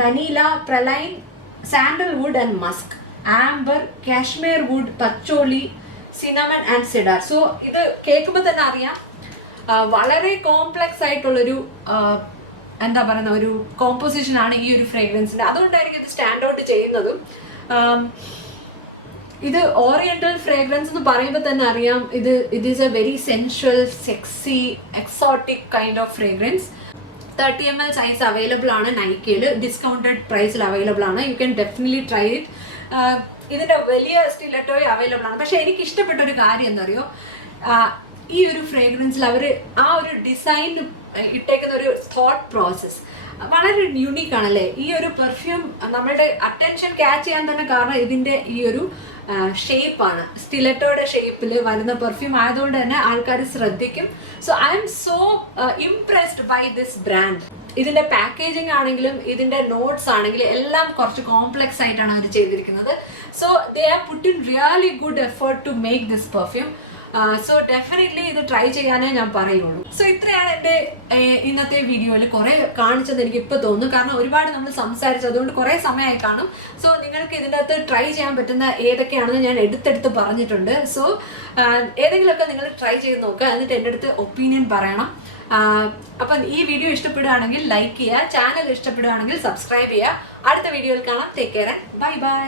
vanilla, praline, sandalwood and musk, amber, cashmere wood, patchouli, cinnamon and cedar. So ഇത് കേൾക്കുമ്പോൾ തന്നെ അറിയാം വളരെ complex ആയിട്ടുള്ളൊരു എന്താ പറയുന്ന ഒരു കോമ്പോസിഷൻ ആണ് ഈ ഒരു ഫ്രേഗ്രൻസിന്റെ. അതുകൊണ്ടായിരിക്കും ഇത് സ്റ്റാൻഡ് ഔട്ട് ചെയ്യുന്നതും. ഇത് ഓറിയന്റൽ ഫ്രേഗ്രൻസ് എന്ന് പറയുമ്പോൾ തന്നെ അറിയാം ഇത് is A very സെൻഷ്വൽ, sexy, exotic kind of fragrance. 30 ml size available ആണ് നൈക്കയിൽ. ഡിസ്കൗണ്ടഡ് പ്രൈസിൽ അവൈലബിൾ ആണ്. U can definitely try it. ഇതിന്റെ വലിയ സ്റ്റിലറ്റോയും അവൈലബിൾ ആണ്. പക്ഷെ എനിക്ക് ഇഷ്ടപ്പെട്ട ഒരു കാര്യം എന്താ അറിയോ, ഈ ഒരു ഫ്രേഗ്രൻസിൽ അവർ ആ ഒരു ഡിസൈനിൽ ഇട്ടേക്കുന്ന ഒരു തോട്ട് പ്രോസസ് വളരെ യുണീക്ക് ആണല്ലേ. ഈ ഒരു പെർഫ്യൂം നമ്മളുടെ അറ്റൻഷൻ ക്യാച്ച് ചെയ്യാൻ തന്നെ കാരണം ഇതിന്റെ ഈ ഒരു ഷേപ്പാണ്. സ്റ്റിലറ്റോയുടെ ഷേപ്പിൽ വരുന്ന പെർഫ്യൂം ആയതുകൊണ്ട് തന്നെ ആൾക്കാർ ശ്രദ്ധിക്കും. So I am so impressed by this brand. ഇതിന്റെ പാക്കേജിങ് ആണെങ്കിലും ഇതിന്റെ നോട്ട്സ് ആണെങ്കിലും എല്ലാം കുറച്ച് കോംപ്ലക്സ് ആയിട്ടാണ് അവർ ചെയ്തിരിക്കുന്നത്. So they have put in really good effort to make this perfume. So definitely ഇത് ട്രൈ ചെയ്യാനേ ഞാൻ പറയുള്ളൂ. സോ ഇത്രയാണ് എൻ്റെ ഇന്നത്തെ വീഡിയോയിൽ കുറെ കാണിച്ചത് എനിക്ക് ഇപ്പോൾ തോന്നുന്നു. കാരണം ഒരുപാട് നമ്മൾ സംസാരിച്ചു, അതുകൊണ്ട് കുറേ സമയമായി കാണും. സോ നിങ്ങൾക്ക് ഇതിൻ്റെ അകത്ത് ട്രൈ ചെയ്യാൻ പറ്റുന്ന ഏതൊക്കെയാണെന്ന് ഞാൻ എടുത്തെടുത്ത് പറഞ്ഞിട്ടുണ്ട്. സോ ഏതെങ്കിലുമൊക്കെ നിങ്ങൾ ട്രൈ ചെയ്ത് നോക്കുക, എന്നിട്ട് എൻ്റെ അടുത്ത് ഒപ്പീനിയൻ പറയണം. അപ്പം ഈ വീഡിയോ ഇഷ്ടപ്പെടുകയാണെങ്കിൽ ലൈക്ക് ചെയ്യുക, ചാനൽ ഇഷ്ടപ്പെടുകയാണെങ്കിൽ സബ്സ്ക്രൈബ് ചെയ്യുക. അടുത്ത വീഡിയോയിൽ കാണാം. Take care and bye bye.